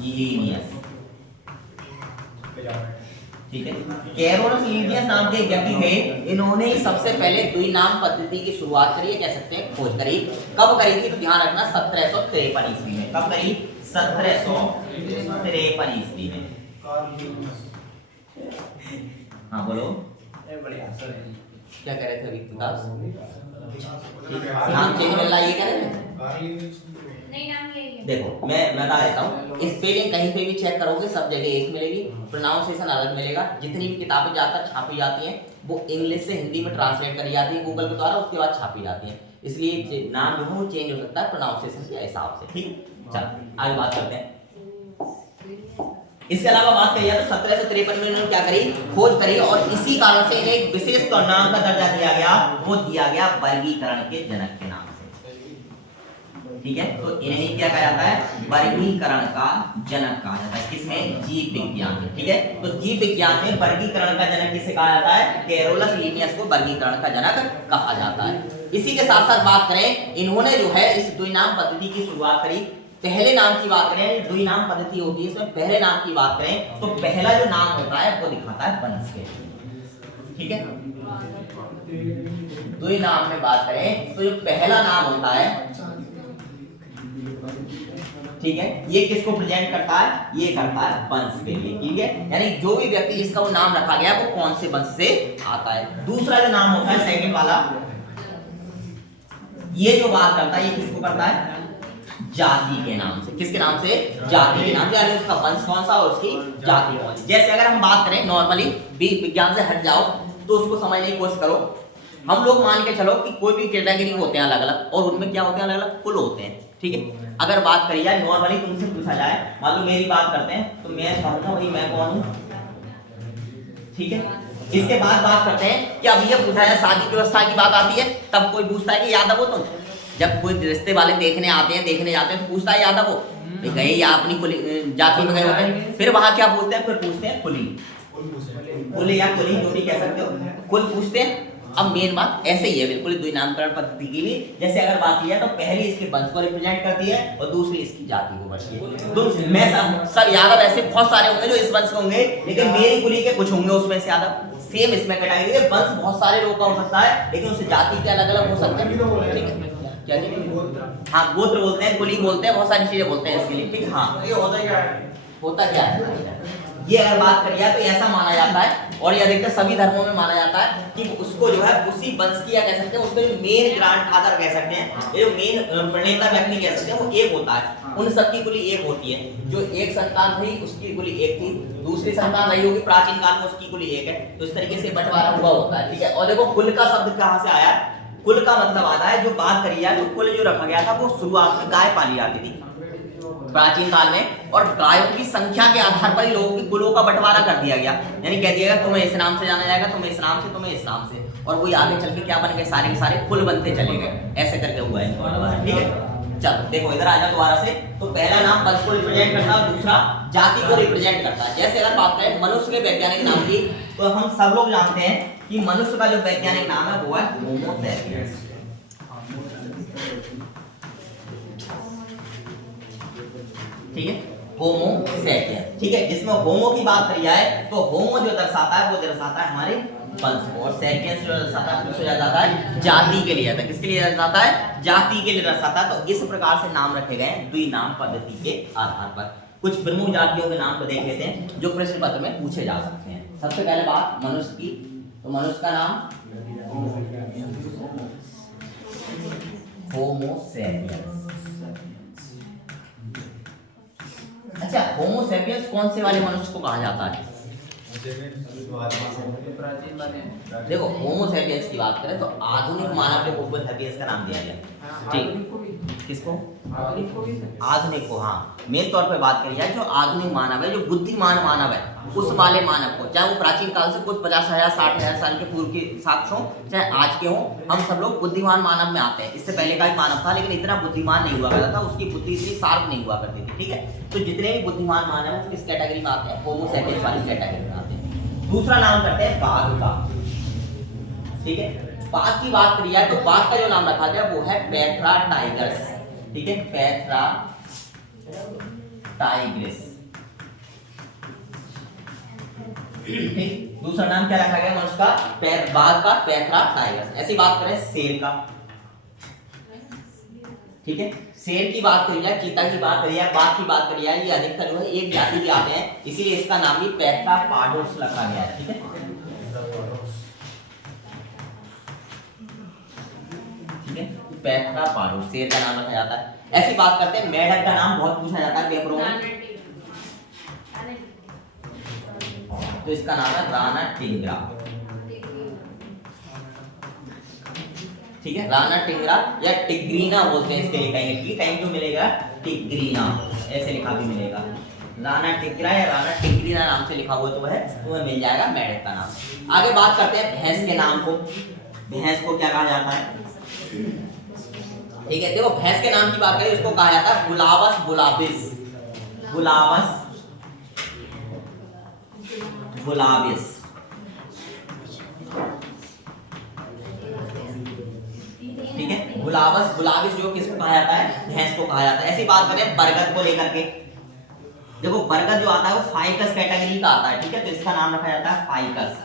लीनियस, ठीक है। कैरोलस लीनियस नाम के व्यक्ति थे, इन्होंने ही सबसे पहले द्विनाम पद्धति की शुरुआत करी, कह सकते हैं खोज करी। कब करी थी? तो ध्यान रखना 1753 ईस्वी में। कब करी? 1753 ईस्वी में। हाँ बोलो, क्या कह रहे थे अभी विकास? नाम चेंज मिल रहा, ये कह रहे थे? नहीं नाम यही है। देखो मैं बता देता हूँ, स्पेलिंग कहीं पे भी चेक करोगे सब जगह एक मिलेगी, प्रोनाउंसिएशन अलग मिलेगा। जितनी भी किताबें ज्यादातर छापी जाती हैं वो इंग्लिश से हिंदी में ट्रांसलेट करी जाती है गूगल के द्वारा, उसके बाद छापी जाती है, इसलिए नाम जो है वो चेंज हो सकता है प्रोनाउंसिएशन के हिसाब से, ठीक। चलो आगे बात करते हैं। इसके अलावा बात करिए तो 1753 में इन्होंने क्या करी? खोज करी, और इसी कारण से इन्हें एक विशेष नाम का दर्जा दिया गया, वो दिया गया वर्गीकरण के जनक के नाम से, ठीक है। तो इन्हें क्या कहा जाता है? वर्गीकरण का जनक कहा जाता है। किसमें? जीव विज्ञान में, ठीक है। तो जीव विज्ञान में वर्गीकरण का जनक किसे कहा जाता है? कैरोलस लीनियस को वर्गीकरण का जनक कहा जाता है। इसी के साथ साथ बात करें, इन्होंने जो है इस द्विनाम पद्धति की शुरुआत करी। पहले नाम की बात करें, द्विनाम पद्धति होती है, इसमें पहले नाम की बात करें तो पहला जो नाम होता है वो दिखाता है वंश के, ठीक है। द्विनाम में बात करें तो जो पहला नाम होता है, ठीक है, ये किसको प्रेजेंट करता है? ये करता है वंश के लिए, ठीक है। यानी जो भी व्यक्ति जिसका वो नाम रखा गया वो कौन से वंश से आता है। दूसरा जो नाम होता है सेकंड वाला, ये जो बात करता है ये किसको करता है? जाति के नाम से। किसके नाम से? जाति के नाम से, यानी उसका वंश कौन सा और उसकी जाति कौन सी। जैसे अगर हम बात करें नॉर्मली विज्ञान से हट जाओ तो उसको समझने की कोशिश करो। हम लोग मान के चलो कि कोई भी कैटेगरी होते हैं अलग अलग, और उनमें क्या होते हैं अलग अलग कुल होते हैं, ठीक है। अगर बात करी जाए नॉर्मली तुमसे पूछा जाए, मान लो मेरी बात करते हैं तो मैं कहूँगा भाई मैं कौन हूँ, ठीक है। इसके बाद बात करते हैं कि अब ये पूछा जाए शादी व्यवस्था की बात आती है, तब कोई पूछता है कि यादव हो तुम। जब कोई रिश्ते वाले देखने आते हैं देखने जाते हैं तो पूछता है यादव हो, गए या अपनी जाति में गए होते हैं। फिर वहां क्या पूछते हैं? फिर पूछते हैं कुली, कुल या कुली जो भी कह सकते हो, कुल पूछते हैं। अब मेन बात ऐसे ही है बिल्कुल दुई नामकरण पद्धति की भी। जैसे अगर बात की जाए तो पहली इसके वंश को रिप्रेजेंट करती है और दूसरी इसकी जाति को करती है। मैं सब यादव ऐसे बहुत सारे होंगे जो इस वंश के होंगे, लेकिन मेरी कुली के कुछ होंगे उसमें से यादव। सेम इसमें कैटेगरी है, वंश बहुत सारे लोगों का हो सकता है लेकिन उससे जाति के अलग अलग हो सकते हैं, ठीक है। क्या हाँ गोत्र बोलते हैं, कुली बोलते हैं, बहुत सारी चीजें बोलते हैं इसके लिए, ठीक है। हाँ ये होता क्या है, ये अगर बात करिए तो ऐसा माना जाता है, और ये अधिकतर सभी धर्मों में माना जाता है कि उसको जो है उसी वंश की या कह सकते हैं उसको जो मेन ग्रैंडफादर कह सकते हैं, ये जो मेन प्रणेता व्यक्ति कह सकते हैं वो एक होता है। उन सबकी कुली एक होती है। जो एक संतान थी उसकी कुली एक थी, दूसरी संतान रही होगी प्राचीन काल में उसकी कुली एक है। तो इस तरीके से बंटवारा हुआ होता है, ठीक है। और देखो कुल का शब्द कहाँ से आया? कुल का मतलब आता है, जो बात करी जाए तो कुल जो रखा गया था वो शुरुआत में गाय पाली जाती थी प्राचीन काल में, और गायों की संख्या के आधार पर ही लोगों के कुलों का बंटवारा कर दिया गया। यानी कह दिया गया तुम्हें इस नाम से जाना जाएगा, तुम्हें इस नाम से, तुम्हें इस नाम से, और वही आगे चल के क्या बन गए, सारे के सारे कुल बनते चले गए। ऐसे करके हुआ है, ठीक है। चलो देखो इधर आ जाओ दोबारा से। तो पहला नाम वंश को रिप्रेजेंट करता है, दूसरा जाति को रिप्रेजेंट करता है। जैसे अगर बात करें मनुष्य के वैज्ञानिक नाम की, तो हम सब लोग जानते हैं कि मनुष्य का जो वैज्ञानिक नाम है वो है होमो सैपियंस, ठीक है। होमो सैपियंस, ठीक है। जिसमें होमो की बात करी जाए तो होमो जो दर्शाता है वो दर्शाता है हमारे वंश को, और सैपियंस जो दर्शाता है उसको दर्शाता है जाति के लिए। किसके लिए दर्शाता है? जाति के लिए दर्शाता है। तो इस प्रकार से नाम रखे गए द्विनाम पद्धति के आधार पर। कुछ प्रमुख जातियों के नाम को देख लेते हैं जो प्रश्न पत्र में पूछे जा सकते हैं। सबसे पहले बात मनुष्य की, तो मनुष्य का नाम होमो सैपियंस। अच्छा, होमो सैपियंस कौन से वाले मनुष्य को कहा जाता है? देखो होमो सैपियंस की बात करें तो आधुनिक मानव को होमो सैपियंस का नाम दिया गया, ठीक। किसको? आधुनिक को, हाँ। मेन तौर पे बात करी जाए जो आधुनिक मानव है, जो बुद्धिमान मानव है, उस वाले मानव को, चाहे वो प्राचीन काल से कुछ 50,000 60,000 साल के पूर्व के साक्ष्य हो, चाहे आज के हो, हम सब लोग बुद्धिमान मानव में आते हैं। इससे पहले का ही मानव था लेकिन इतना बुद्धिमान नहीं हुआ करता था, उसकी बुद्धि इतनी शार्प नहीं हुआ करती थी, ठीक है। तो जितने भी बुद्धिमान मानव है किस कैटेगरी में आते हैं? होमो सैपियंस वाली कैटेगरी में आते हैं। दूसरा नाम करते हैं बाघ का, ठीक है। बाघ की बात करी जाए तो बाघ का जो नाम रखा गया वो है पैथरा टाइगर्स, ठीक है। पैथरा टाइग्रिस, ठीक। दूसरा नाम क्या रखा गया मनुष्य का? बाघ का पैथरा टाइगर्स। ऐसी बात करें शेर का, ठीक है। शेर की बात करी जाए, चीता की बात करी जाए, बाघ की बात करी जाए, ये अधिकतर जो है एक जाति के आते हैं, इसीलिए इसका नाम भी पैथरा पाडोस रखा गया है, ठीक है। ठीक है, पैथरा पाडोस शेर का नाम रखा जाता है। ऐसी बात करते हैं मेढक का नाम बहुत पूछा जाता है पेपरों में, तो इसका नाम है राणा टिंगरा, ठीक है। राणा टिंगरा या टिग्रीना बोलते हैं इसके लिए, कहीं कहीं जो मिलेगा टिग्रीना ऐसे लिखा भी मिलेगा। राणा टिग्रा या राणा टिग्रीना नाम से लिखा हुआ तो है, तुम्हें मिल जाएगा मेढक का नाम। आगे बात करते हैं भैंस के नाम को। भैंस को क्या कहा जाता है? ठीक है, देखो भैंस के नाम की बात करें इसको कहा जाता है बुलावस बुलाबिस, बुलावस बुलाबिस, ठीक है। बुलावस बुलाबिस जो किसको कहा जाता है? भैंस को कहा जाता है। ऐसी बात करें बरगद को लेकर के, देखो बरगद जो आता है वो फाइकस कैटेगरी का आता है, ठीक है। तो इसका नाम रखा जाता है फाइकस,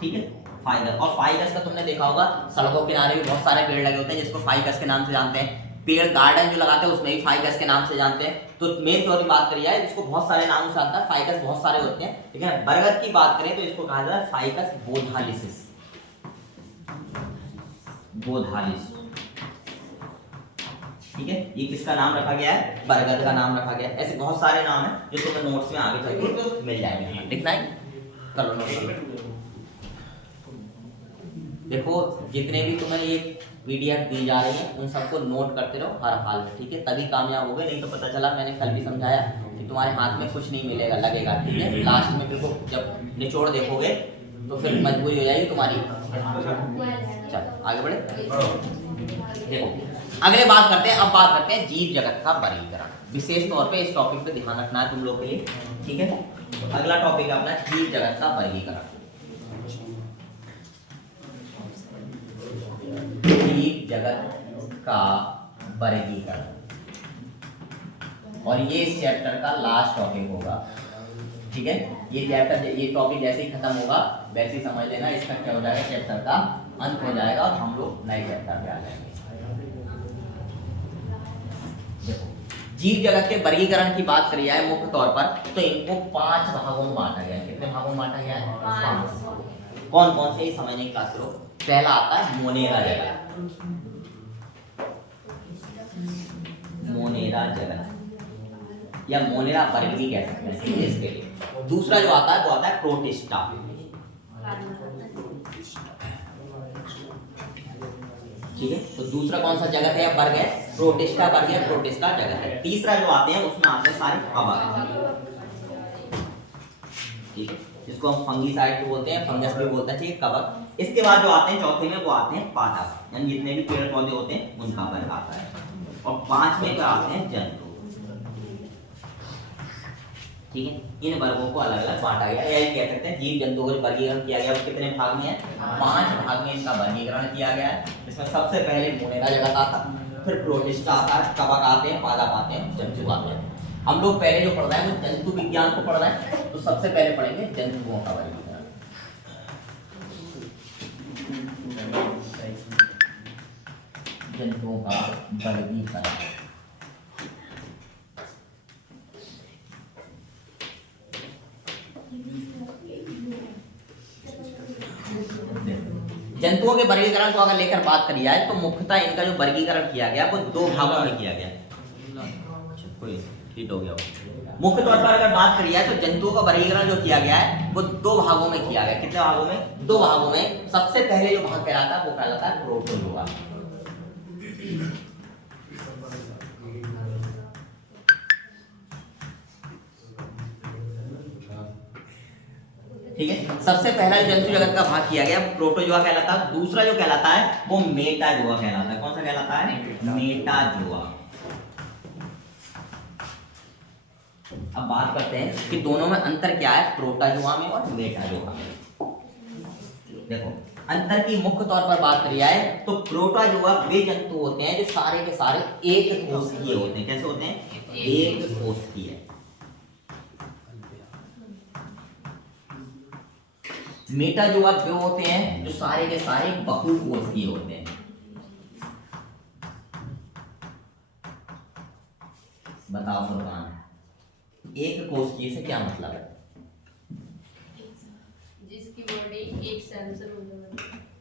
ठीक है, फाइकस। और फाइकस का तुमने देखा होगा सड़कों के किनारे भी बहुत सारे पेड़ लगे होते हैं जिसको फाइकस के नाम से जानते हैं। पेड़ गार्डन जो लगाते हैं उसमें भी फाइकस के नाम से जानते हैं। तो मेन तौर पर बात करी जाए इसको बहुत सारे नामों से आता है, फाइकस बहुत सारे होते हैं, ठीक है। बरगद की बात करें तो इसको कहा जाता है फाइकस बोधालिसिस, बोधालिस, ठीक है, ये किसका नाम रखा गया है? बरगद का नाम रखा गया है। ऐसे बहुत सारे नाम हैं जो तुम्हें नोट्स में आगे चल के मिल जाएंगे। लिखना है, कर लो नोट। देखो जितने भी तुम्हें ये पीडीएफ दी जा रही है उन सबको नोट करते रहो हर हाल में, ठीक है, तभी कामयाब होगे। नहीं तो पता चला, मैंने कल भी समझाया कि तुम्हारे हाथ में कुछ नहीं मिलेगा, लगेगा, ठीक है, लास्ट में देखो जब निचोड़ देखोगे तो फिर मजबूरी हो जाएगी तुम्हारी। चलो आगे बढ़े। देखो अगले बात करते हैं, अब बात करते हैं जीव जगत का वर्गीकरण। विशेष तौर पे इस टॉपिक पे ध्यान रखना है तुम लोग के लिए, ठीक है। तो अगला टॉपिक है अपना जीव जगत का वर्गीकरण। जीव जगत का वर्गीकरण, और ये इस चैप्टर का लास्ट टॉपिक होगा, ठीक है। ये चैप्टर, ये टॉपिक जैसे ही खत्म होगा वैसे ही समझ लेना इसका क्या हो जाएगा, चैप्टर का अंत हो जाएगा और हम लोग नए चैप्टर पे आ जाएंगे। देखो जीव जगत के वर्गीकरण की बात करी जाए मुख्य तौर पर तो इनको 5 भागों में बांटा गया है। कितने भागों में बांटा गया है? 5। कौन कौन से, ये समझने की क्लास करो। पहला आता है मोनेरा जगत, मोनेरा जगत या मोनेरा वर्ग भी कह सकते हैं इसके लिए। दूसरा जो आता है वो आता है प्रोटिस्टा, ठीक है। तो दूसरा कौन सा जगत है या वर्ग है? प्रोटिस्टा वर्ग है, प्रोटिस्टा जगत है। तीसरा जो आते हैं उसमें आते हैं सारे कवक, ठीक है, जिसको हम फंगीसाइड भी बोलते हैं, फंगस भी बोलते हैं, ठीक है, कवक। इसके बाद जो आते हैं चौथे में वो आते हैं पादप, यानी जितने भी पेड़ पौधे होते हैं उनका वर्ग आता है। और 5वें में आते हैं जंतु, ठीक है। इन वर्गों को अलग अलग बांटा गया, यही कह सकते हैं जीव जंतुओं का वर्गीकरण किया गया। कितने भाग में है? 5 भाग में इनका वर्गीकरण किया गया है। इसमें सबसे पहले मोनेरा जगत आता है, फिर प्रोटिस्टा आता है, कवक आते हैं, पादप आते हैं, जंतु आते हैं। हम लोग पहले जो पढ़ रहे हैं वो जंतु विज्ञान को पढ़ रहे हैं, तो सबसे पहले पढ़ेंगे जंतुओं का वर्गीकरण। जंतुओं का वर्गीकरण, जंतुओं के वर्गीकरण को अगर लेकर बात करी जाए तो मुख्यतः इनका जो वर्गीकरण किया गया वो 2 भागों में किया गया। कोई हिट हो गया हो। मुख्य तौर पर अगर बात करी जाए तो जंतुओं का वर्गीकरण जो किया गया है वो 2 भागों में किया गया। कितने भागों में? 2 भागों में। सबसे पहले जो भाग कहलाता है वो कहलाता है प्रोटोजोआ, ठीक है। सबसे पहला जो जंतु जगत का भाग किया गया प्रोटोजोआ कहलाता है। दूसरा जो कहलाता है वो मेटाजोआ कहलाता है। कौन सा कहलाता है? मेटाजोआ। अब बात करते हैं कि दोनों में अंतर क्या है, प्रोटोजोआ में और मेटाजोआ में। देखो अंतर की मुख्य तौर पर बात करी जाए तो प्रोटोजोआ वे जंतु होते हैं जो सारे के सारे एक कोशिकीय होते हैं। कैसे होते हैं? एक कोशिकीय। मेटाजोआ जो होते हैं जो सारे के सारे बहुकोषीय होते हैं। बताओ फुरकान, एक कोशिकीय से क्या मतलब है? जिसकी बॉडी एक सेल से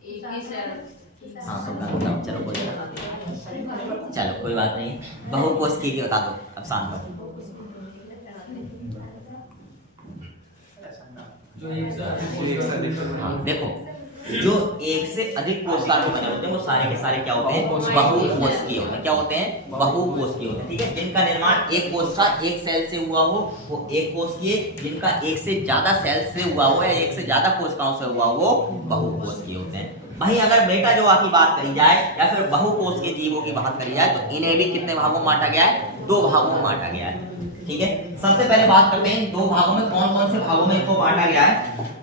एक ही सेल। हाँ फुरकान, चलो कोई बात नहीं, बहुकोशिकीय की बता दो अब शाम को। देखो जो एक से अधिक कोशिका के बने होते हैं वो सारे के सारे क्या होते हैं? बहुकोशिकीय होते हैं। क्या होते हैं? बहुकोशिकीय होते हैं, ठीक है। जिनका निर्माण एक कोशिका एक सेल से हुआ हो वो एक कोशिकीय, जिनका एक से ज्यादा सेल से हुआ हो या एक से ज्यादा कोशिकाओं से हुआ हो वो बहुकोशिकीय होते हैं। वहीं अगर मेटाजोआ की बात करी जाए या फिर बहुकोशिकीय जीवों की बात करी जाए तो इन्हें भी कितने भागों में बांटा गया है? 2 भागों में बांटा गया है, ठीक है। सबसे पहले बात करते हैं 2 भागों में कौन कौन से भागों में इनको बांटा गया है।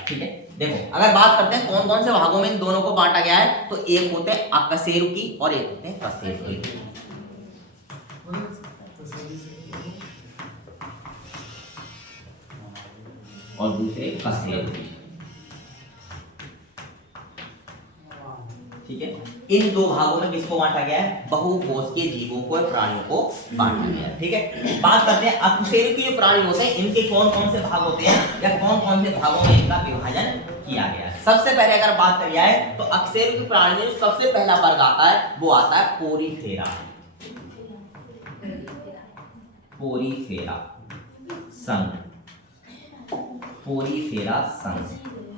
ठीक है, देखो अगर बात करते हैं कौन कौन से भागों में इन दोनों को बांटा गया है तो एक होते हैं अकशेरुकी और एक होते हैं कशेरुकी। और दूसरे कशेरुकी, ठीक है। इन 2 भागों में किसको बांटा गया है? बहुकोशिकीय जीवों को, प्राणियों को बांटा गया है, ठीक है। बात करते हैं अकशेरुकी जो प्राणी होते हैं इनके कौन कौन से भाग होते हैं या कौन कौन से भागों में इनका विभाजन किया गया है। सबसे पहले अगर बात करी जाए तो अकशेरुकी प्राणी में सबसे पहला वर्ग आता है वो आता है पोरीफेरा। पोरीफेरा संघ, पोरीफेरा संघ,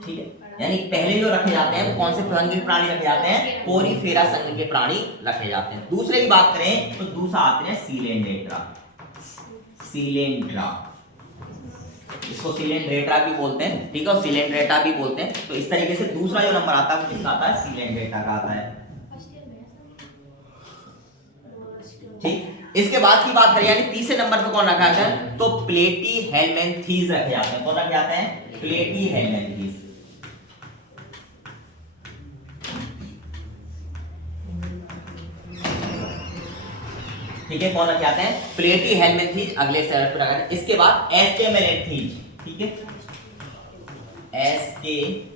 ठीक है। यानी पहले जो रखे जाते हैं वो कौन से संघ के प्राणी रखे जाते हैं? पोरीफेरा संघ के प्राणी रखे जाते हैं। दूसरे की बात करें तो दूसरा आते हैं सीलेंड्रेटा। सीलेंड्रा, इसको सीलेंड्रेटा भी बोलते हैं, ठीक है, और सीलेंड्रेटा भी बोलते हैं। तो इस तरीके से दूसरा जो नंबर आता है वो किसका आता है? सीलेंड्रेटा का आता है, ठीक। इसके बाद की बात करें यानी तीसरे नंबर पे कौन रखा जाता है? तो प्लेटी हेलमेंथीज रखे जाते हैं। कौन रखे जाते हैं? प्लेटी हेलमेंथीज। ठीक है, कौन रखे जाते हैं? प्लेटी हेलमेंथीज अगले सेल पे रखा जाता है। इसके बाद एस्केमेलेंथीज, ठीक है, एस्केमेलेंथीज,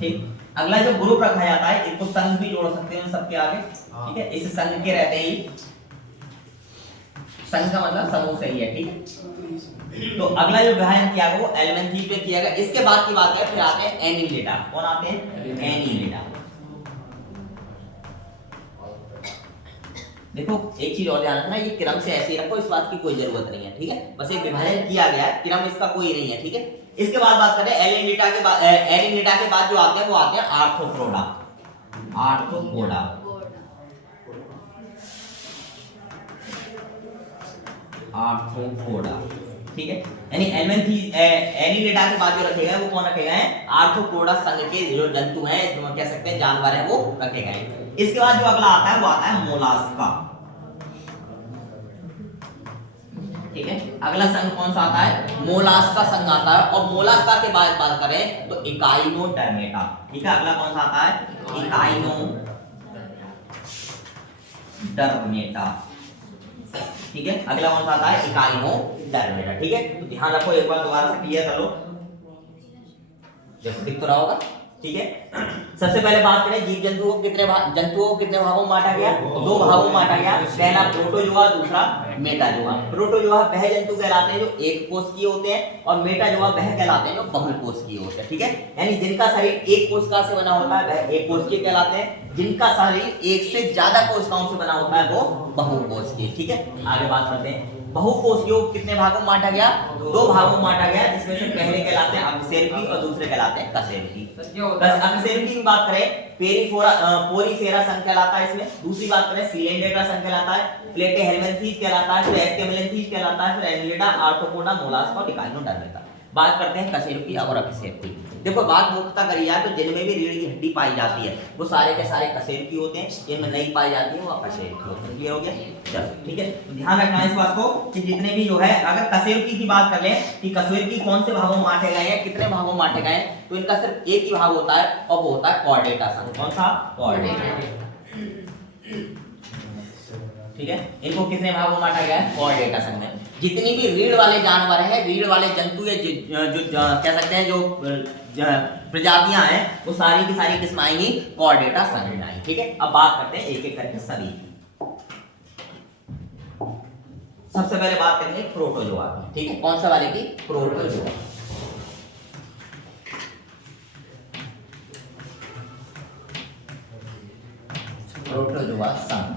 ठीक। अगला जो ग्रुप रखा जाता है इनको संघ भी जोड़ सकते हैं सबके आगे, ठीक है। इस संघ के रहते ही, संघ का मतलब समूह सही है, ठीक है। तो अगला जो अध्ययन किया गया वो एलिमेंथी पे किया गया। इसके बाद की बात है फिर आते हैं एनिलिडा। कौन आते हैं? एनिलिडा। देखो एक चीज और ध्यान रखना, ये क्रम से ऐसे ही रखो, इस बात की कोई जरूरत नहीं है, ठीक है। बस एक विभाजन किया गया है, क्रम इसका कोई नहीं है, ठीक है। इसके बाद बात करें एलिनिडा के बाद, एलिनिडा के बाद जो आते हैं वो आते हैं आर्थ्रोपोडा। आर्थ्रोपोडा, आर्थ्रोपोडा, ठीक है। यानी एनिलिडा के बाद जो रखे गए वो कौन रखे गए हैं? आर्थ्रोपोडा संघ के जो जंतु हैं, जो कह सकते हैं जानवर हैं, वो रखे गए हैं। इसके बाद जो अगला आता है वो आता है मोलास्का, ठीक है। अगला संघ कौन सा आता है? मोलास्का संघ आता है। और मोलास्का के बाद बात करें तो इकाइनोडर्मेटा, ठीक है। अगला कौन सा आता है? इकाइनोडर्मेटा, ठीक है। अगला कौन सा आता है? इकाइनोडर्मेटा, ठीक है। तो ध्यान रखो, एक बार दोबारा से क्लियर कर लो, देखो दिख तो रहा होगा, ठीक है। सबसे पहले बात करें जीव जंतुओं को कितने भागों में बांटा गया? तो दो भागों में बांटा गया। पहला प्रोटोजोआ, दूसरा मेटाजोआ। प्रोटोजोआ वह जंतु कहलाते हैं जो एक कोशिकीय होते हैं, और मेटाजोआ वह कहलाते हैं जो बहुकोशिकीय होते हैं, ठीक है। यानी जिनका शरीर एक कोशिका से बना होता है वह एक कोशिकीय कहलाते हैं, जिनका शरीर एक से ज्यादा कोशिकाओं से बना होता है वो बहुकोशिकीय, ठीक है। आगे बात करते हैं बहुकोशिकीय कितने भागों में बांटा गया? दो भागों में बांटा गया, जिसमें से पहले कहलाते हैं अकशेरुकी और दूसरे कहलाते हैं कशेरुकी। अकशेरुकी की बात करें पोरीफेरा संघ कहलाता है इसमें। दूसरी बात करें सीलेंड्रेटा संघ कहलाता है, प्लेटे हेलमेंथीज कहलाता है, फिर एस्केमेलेंथीज कहलाता है, फिर एनिलिडा, आर्थ्रोपोडा, मोलास्का और इकाइनोडर्मेटा। बात करते हैं कशेरुकी और अकशेरुकी। देखो बात मुख्यतः करी जाए तो जिनमें भी रीढ़ की हड्डी पाई जाती है वो सारे के सारे कशेरुकी होते हैं, जिनमें नहीं पाई जाती है वो अकशेरुकी होते हैं। क्लियर हो गया? चलो ठीक है, ध्यान रखना इस बात को कि जितने भी जो है, अगर कशेरुकी की बात कर लें कि कशेरुकी कौन से भागों में बांटे गए हैं, कितने भागों में बांटे गए हैं, तो इनका सिर्फ एक ही भाग होता है और वो होता है कॉर्डेटा संघ। कौन सा? कॉर्डेटा, ठीक है। इनको कितने भागों में बांटा गया है? कॉर्डेटा संघ में। जितनी भी रीढ़ वाले जानवर हैं, रीढ़ वाले जंतु या जो कह सकते हैं जो प्रजातियां हैं, वो सारी की सारी किस में आएंगी? कॉर्डेटा संघ में आएंगी, ठीक है। अब बात करते हैं एक एक करके सभी की। सबसे पहले बात करेंगे प्रोटोजोआ की, ठीक है। कौन सा वाले की? प्रोटोजोआ। प्रोटोजोआ संघ।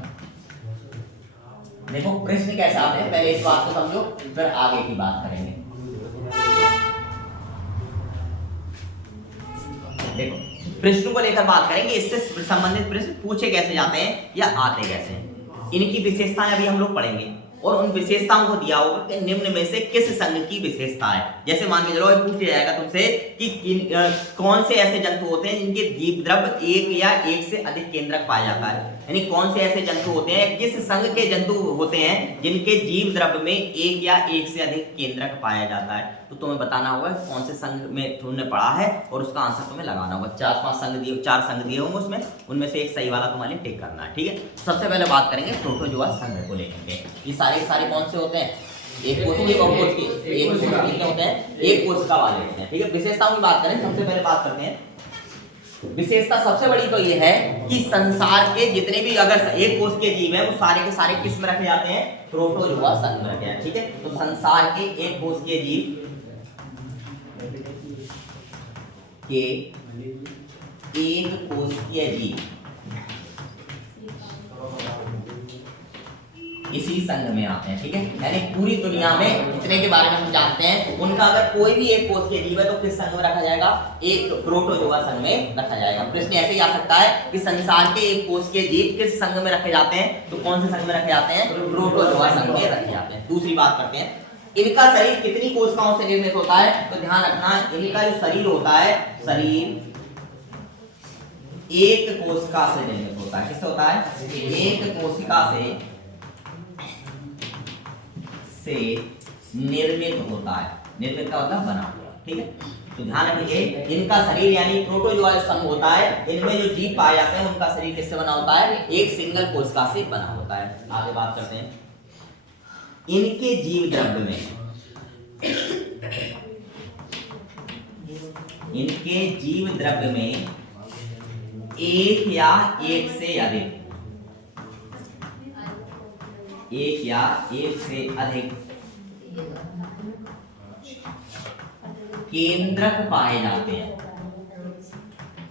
देखो प्रश्न कैसा है, पहले इस बात को समझो फिर आगे की बात करेंगे। देखो प्रश्नों को लेकर बात करेंगे, इससे संबंधित प्रश्न पूछे कैसे जाते हैं या आते कैसे हैं, इनकी विशेषताएं अभी हम लोग पढ़ेंगे। और उन विशेषताओं को दिया होगा कि निम्न में से किस संघ की विशेषता है। जैसे मान के चलो पूछा जाएगा तुमसे कि कौन से ऐसे जंतु होते हैं जिनके जीव द्रव्य एक या एक से अधिक केंद्रक पाया जाता है, यानी कौन से ऐसे जंतु होते हैं, किस संघ के जंतु होते हैं जिनके जीव द्रव्य में एक या एक से अधिक केंद्रक पाया जाता है। तो तुम्हें बताना होगा कौन से संघ में तुमने पढ़ा है और उसका आंसर तुम्हें लगाना होगा। 4-5 संघ दिए, 4 संघ दिए होंगे उसमें, उनमें से एक सही वाला तुम्हारे टिक करना है, ठीक है। सबसे पहले बात करेंगे प्रोटोजोआ संघ को लेकर। ये सारे कौन से होते हैं? एक कोशिकीय, बहुकोशिकीय। एक कोशिकीय होते हैं, एक कोशिका वाले होते हैं, ठीक है। विशेषताओं की बात करें, सबसे पहले बात करते हैं विशेषता सबसे बड़ी तो ये है कि संसार के जितने भी अगर एक कोष के जीव है वो सारे के सारे किस में रखे जाते हैं, प्रोटोजोआ संघ में रखे जाते हैं। ठीक है, तो संसार के एक कोष के जीव के एक कोषीय जीव इसी संघ में आते हैं। ठीक है, यानी पूरी दुनिया में जितने के बारे में हम जानते हैं उनका अगर कोई भी एक कोष के जीव है तो किस संघ में रखा जाएगा, एक प्रोटोजोआ संघ में रखा जाएगा। प्रश्न ऐसे ही आ सकता है कि संसार के एक कोष के जीव किस संघ में रखे जाते हैं, तो कौन से संघ में रखे जाते हैं, प्रोटोजोआ संघ में रखे जाते हैं। दूसरी बात करते हैं, इनका शरीर कितनी कोशिकाओं से निर्मित होता है, तो ध्यान रखना इनका जो शरीर होता है, शरीर एक कोशिका से निर्मित होता है। किससे होता है, एक कोशिका से निर्मित होता है। निर्मित का मतलब बना हुआ। ठीक है, तो ध्यान रखिए इनका शरीर यानी प्रोटोजोआ संघ होता है, इनमें जो जीव पाए जाते हैं उनका शरीर किससे बना होता है, एक सिंगल कोशिका से बना होता है। आगे बात करते हैं, इनके जीव द्रव्य में, इनके जीव द्रव्य में एक या एक से अधिक, एक या एक से अधिक केंद्रक पाए जाते हैं।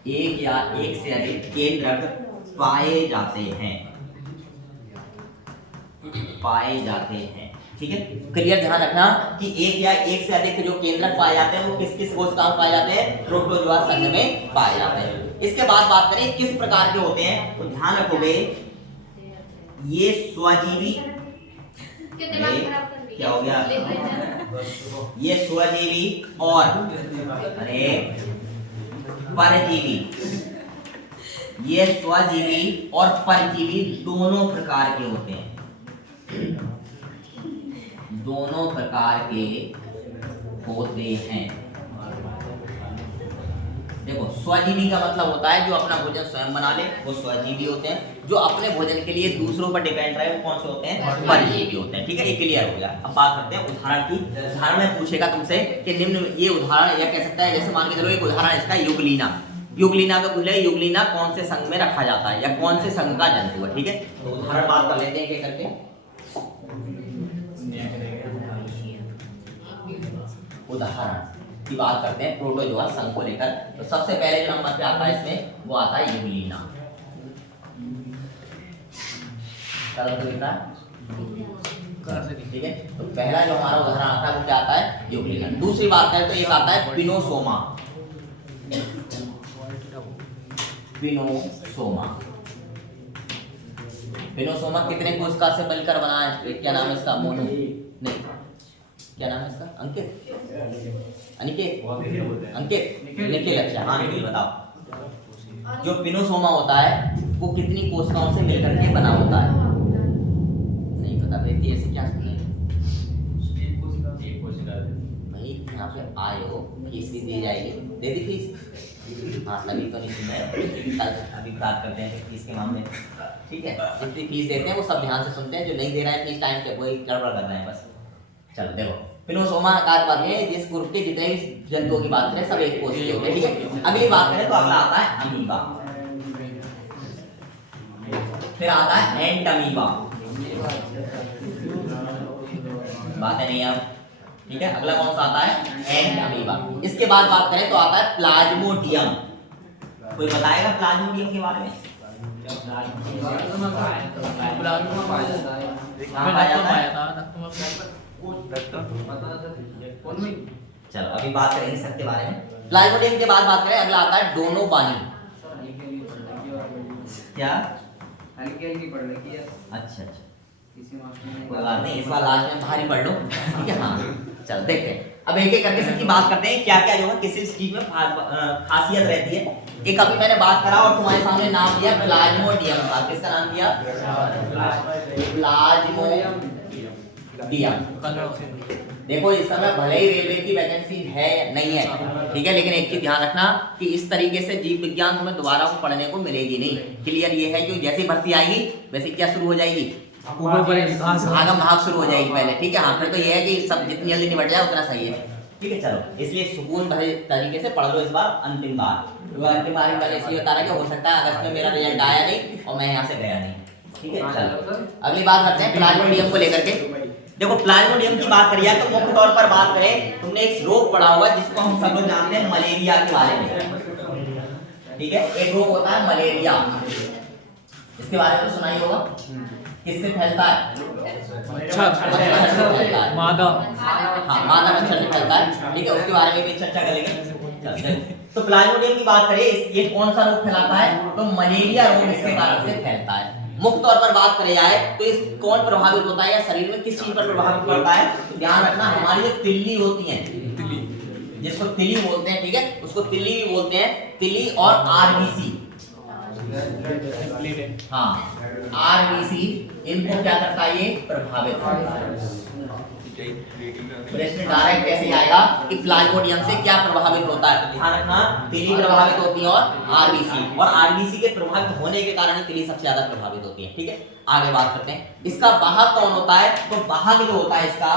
एक या एक से अधिक केंद्रक पाए जाते हैं, पाए जाते हैं। ठीक है, क्लियर, ध्यान रखना कि एक या एक से अधिक जो केंद्रक पाए जाते हैं वो किस किस कोशिका में पाए जाते हैं, प्रोटोजोआ संघ में पाए जाते हैं। इसके बाद बात करें किस प्रकार के होते हैं, तो ध्यान रखोगे ये स्वजीवी, क्या हो गया, ये स्वजीवी और अरे परजीवी, ये स्वजीवी और परजीवी दोनों प्रकार के होते हैं, दोनों प्रकार के होते हैं। देखो स्वजीवी का मतलब होता है जो अपना भोजन स्वयं बना ले, वो स्वजीवी होते हैं। जो अपने भोजन के लिए दूसरों पर डिपेंड रहे वो कौन से होते हैं, परजीवी होते हैं। ठीक है, ये क्लियर हो गया। अब बात करते हैं उदाहरण की। उदाहरण में पूछेगा तुमसे कि निम्न, ये उदाहरण या कह सकता है जैसे मान के चलो एक उदाहरण इसका युगलीना, युगलीना में पूछ ले युगलीना कौन से संघ में रखा जाता है या कौन से संघ का जंतु है। ठीक है, तो उदाहरण बात कर लेते हैं क्या करके। उदाहरण की बात करते हैं प्रोटोजोआ संघ को लेकर, तो सबसे पहले जो नंबर पे आता है इसमें वो आता है युगलीना। तो लिख रहा है, ठीक है, तो पहला जो हमारा उदाहरण आता है वो क्या आता है, युगलीना। दूसरी बात करें तो एक आता है पिनोसोमा, पिनोसोमा। पिनोसोमा कितने कोशिका से मिलकर बना है, क्या नाम है इसका, मोनू नहीं, क्या नाम है इसका, अंकित, अनिकेत, अंकित, निखिल, अच्छा हाँ निखिल बताओ। जो पिनोसोमा होता है वो कितनी कोशिकाओं से मिलकर के बना होता है, नहीं पता बेटी, ऐसे क्या सुनिए भाई, यहाँ पे आए हो, फीस भी दी जाएगी, दे दी फीस, हाँ तभी तो नहीं सुना, अभी बात करते हैं फीस के मामले। ठीक है, जितनी फीस देते हैं वो सब ध्यान से सुनते हैं, जो नहीं दे रहा है फीस टाइम पे वही गड़बड़ कर रहे हैं बस। चलो देखो, पिनोसोमा का बात है जिस ग्रुप के जितने भी जंतुओं की बात करें सब एक कोशिकीय होते हैं। ठीक है, अगली बात करें तो अगला आता है अमीबा, फिर आता है एंटमीबा, बात है नहीं अब। ठीक है, अगला कौन सा आता है, एंटमीबा। इसके बाद बात करें तो आता है प्लाज्मोडियम। कोई बताएगा प्लाज्मोडियम के बारे में, चलो अभी बात करेंगे सबके बारे में। प्लाज्मोडियम के बाद बात करें अगला आता है डोनोबानी। क्या हल्की पढ़ रही है, अच्छा अच्छा कोई बात नहीं, इस बार लास्ट में भारी पढ़ लो। ठीक है, हाँ चलो देखते हैं, अब एक एक करके सबकी बात करते हैं क्या क्या जो है किसी चीज में खासियत रहती है। एक अभी मैंने बात करा और तुम्हारे सामने नाम दिया प्लाज्मोडियम का, किसका नाम दिया, प्लाज्मोडियम। देखो इस समय भले ही रेलवे की वैकेंसी है नहीं है, ठीक है, लेकिन एक चीज ध्यान रखना कि इस तरीके से जीव विज्ञान तुम्हें दोबारा को पढ़ने को मिलेगी नहीं। क्लियर ये है कि जैसी भर्ती आएगी वैसे क्या शुरू हो जाएगी, भागम भाग शुरू हो जाएगी पहले। ठीक है, हाँ फिर तो ये है कि सब जितनी जल्दी निपट जाए उतना सही है। ठीक है चलो, इसलिए सुकून भरे तरीके से पढ़ लो इस बार अंतिम बार। वो अंतिम बार में इसलिए बता रहा कि हो सकता है अगस्त में मेरा रिजल्ट आया नहीं और मैं यहाँ से गया नहीं। ठीक है चलो, अगली बात करते हैं प्लाज्मोडियम को लेकर के। देखो प्लाज्मोडियम की बात करिए तो मुख्य तौर पर बात करें, तुमने एक रोग पढ़ा हुआ जिसको हम सब लोग जानते हैं मलेरिया के बारे में। ठीक है, एक रोग होता है मलेरिया, इसके बारे में तो सुना ही होगा। किससे फैलता है? मादा। हाँ, मादा मच्छर से फैलता है। ठीक है, उसके बारे में भी चर्चा करेंगे। तो प्लाज्मोडियम की बात करें, ये कौन सा रोग फैलाता है? तो मलेरिया रोग इसके कारण से फैलता है। मुख्य तौर पर बात करी जाए तो इस कौन प्रभावित होता है या शरीर में किस चीज पर प्रभावित पड़ता है? तो ध्यान रखना, हमारी जो तिल्ली होती है, जिसको तिली बोलते हैं, ठीक है, उसको तिल्ली भी बोलते हैं। तिल्ली और आरबीसी, हाँ आरबीसी, इनको क्या करता है? ये प्रभावित करता है। प्रश्न डायरेक्ट कैसे आएगा कि प्लाज्मोडियम से क्या प्रभावित होता है? तो ध्यान रखना, तिली प्रभावित होती है और आरबीसी के प्रभावित होने के कारण तिली सबसे ज्यादा प्रभावित होती है। ठीक है, आगे बात करते हैं। इसका वाहक कौन होता है? तो वाहक जो होता है इसका,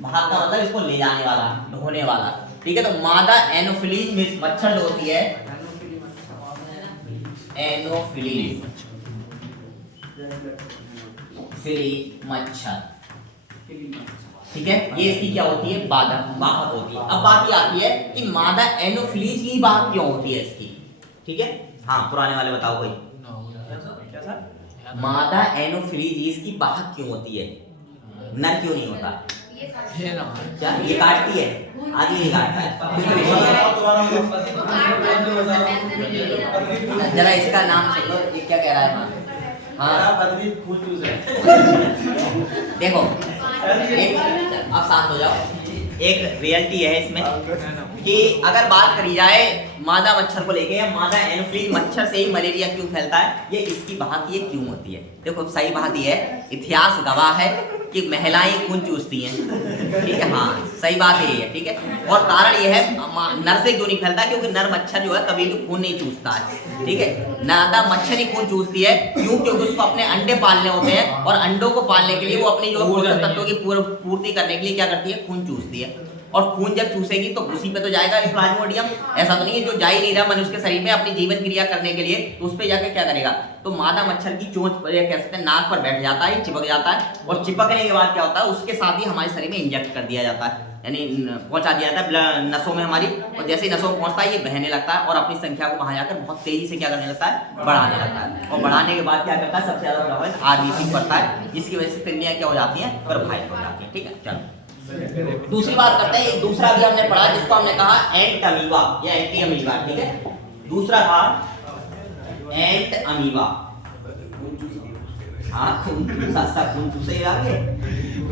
वाहक का मतलब इसको ले जाने वाला, ढोने वाला। ठीक है, तो मादा एनोफिलीज मच्छर जो होती है, एनोफिलीज मच्छर, ठीक है, ये इसकी क्या होती है? वाहक होती है। अब बात ये आती है कि मादा एनोफिलीज की वाहक क्यों होती है इसकी? ठीक है, हाँ पुराने वाले बताओ कोई। मादा एनोफिलीज इसकी वाहक क्यों होती है? नर क्यों नहीं होता? क्या ये काटती है? आगे नहीं काटता है। जरा इसका नाम सुन लो, ये क्या कह रहा है? हाँ देखो, एक अब शांत हो जाओ। एक रियलिटी है इसमें कि अगर बात करी जाए मादा मच्छर को लेके, या मादा एनोफिलीज मच्छर से ही मलेरिया क्यों फैलता है, ये इसकी वाहक ये क्यों होती है? देखो सही बात ये है, इतिहास गवाह है कि महिलाएं खून चूसती हैं। ठीक है, हाँ सही बात यही है। ठीक है, और कारण ये है नर से क्यों नहीं फैलता? क्योंकि नर मच्छर जो है कभी भी खून नहीं चूसता है। ठीक है, मादा मच्छर ही खून चूसती है। क्यों? क्योंकि उसको अपने अंडे पालने होते हैं, और अंडों को पालने के लिए वो अपनी जो पोषक तत्वों की पूर्ति करने के लिए क्या करती है? खून चूसती है। और खून जब चूसेगी तो उसी पे तो जाएगा प्लाज्मोडियम। ऐसा तो नहीं है जो जा ही नहीं रहा मनुष्य के शरीर में अपनी जीवन क्रिया करने के लिए, तो उस पे जाके क्या करेगा? तो मादा मच्छर की चोंच पर या कह सकते हैं नाक पर बैठ जाता है, चिपक जाता है, और चिपकने के बाद क्या होता है? उसके साथ ही हमारे शरीर में इंजेक्ट कर दिया जाता है, यानी पहुंचा दिया जाता है नसों में हमारी। और जैसे ही नसों में पहुंचता है ये बहने लगता है और अपनी संख्या को वहां जाकर बहुत तेजी से क्या करने लगता है? बढ़ाने लगता है। और बढ़ाने के बाद क्या करता है? सबसे ज्यादा प्रभावित आरबीसी पड़ता है, जिसकी वजह से तिल्लियां क्या हो जाती हैं? प्रभावित हो जाती है। ठीक है, चलो दूसरी बात करते हैं। एक दूसरा भी हमने पढ़ा जिसको हमने कहा एंट अमीबा या एंटी अमीबा। ठीक है, दूसरा था एंट अमीबा। हाँ खून चूसे आगे,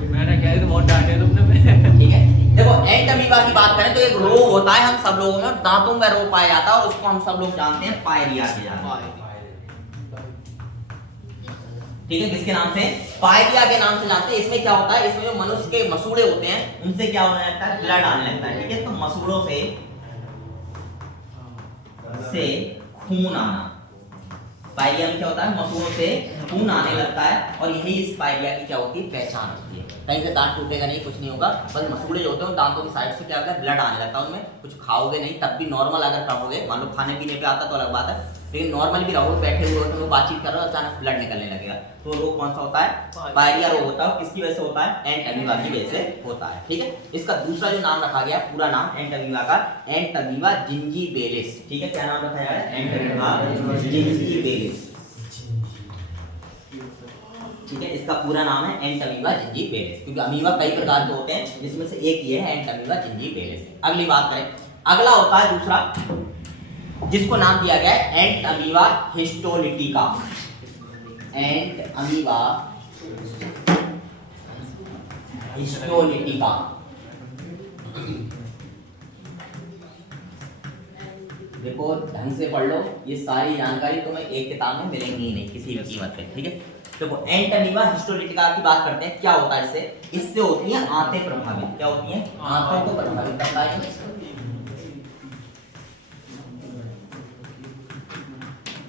मैंने कह दी बहुत डांटे तुमने। ठीक है, देखो एंट अमीबा की बात करें तो एक रोग होता है हम सब लोगों में, दांतों में रोग पाया जाता है, और उसको हम सब लोग जानते हैं पायरिया के नाम। ठीक है, किसके नाम से? पायरिया के नाम से जानते हैं। इसमें क्या होता है? इसमें जो मनुष्य के मसूड़े होते हैं उनसे क्या होने लगता है? ब्लड आने लगता है। ठीक है, तो मसूड़ों से खून आना, पायरिया में क्या होता है? मसूड़ों से खून आने लगता है, और यही इस पायरिया की क्या होती है? पहचान होती है। कहीं से दांत टूटेगा नहीं, कुछ नहीं होगा, बस मसूड़े जो होते हैं दांतों की साइड से क्या होता है? ब्लड आने लगता है उनमें। कुछ खाओगे नहीं तब भी नॉर्मल अगर रहोगे, मान लो खाने पीने पे आता तो अलग बात है, लेकिन नॉर्मल भी रहोगे, बैठे हुए हो, बातचीत कर रहे हो, अचानक ब्लड निकलने लगेगा, तो रोग कौन सा होता है? पायरिया रोग होता है। किसकी वजह से होता है? एंट अमीबा की वजह से होता है। ठीक है, इसका दूसरा जो नाम रखा गया, पूरा नाम एंट अमीबा का, एंट अमीबा जिंजीबेलिस। ठीक है, क्या नाम रखा गया है? एंट अमीबा जिंजीबेलिस। ठीक है, इसका पूरा नाम है एंट अमीबा जिंजीबेलिस, क्योंकि अमीबा कई प्रकार के होते हैं, जिसमें से एक ये है एंट अमीबा जिंजीबेलिस। अगली बात करें, अगला होता है दूसरा, जिसको नाम दिया गया है एंट अमीबा हिस्टोलिटिका। एंट अमीबा हिस्टोलिटिका। देखो ढंग से पढ़ लो, ये सारी जानकारी तुम्हें एक किताब में मिलेंगी ही नहीं किसी भी कीमत पे। ठीक है, देखो एंट अमीबा हिस्टोलिटिका की बात करते हैं। क्या होता है इससे? इससे होती है आंतें प्रभावित। क्या होती हैं? आंतों को प्रभावित करता है।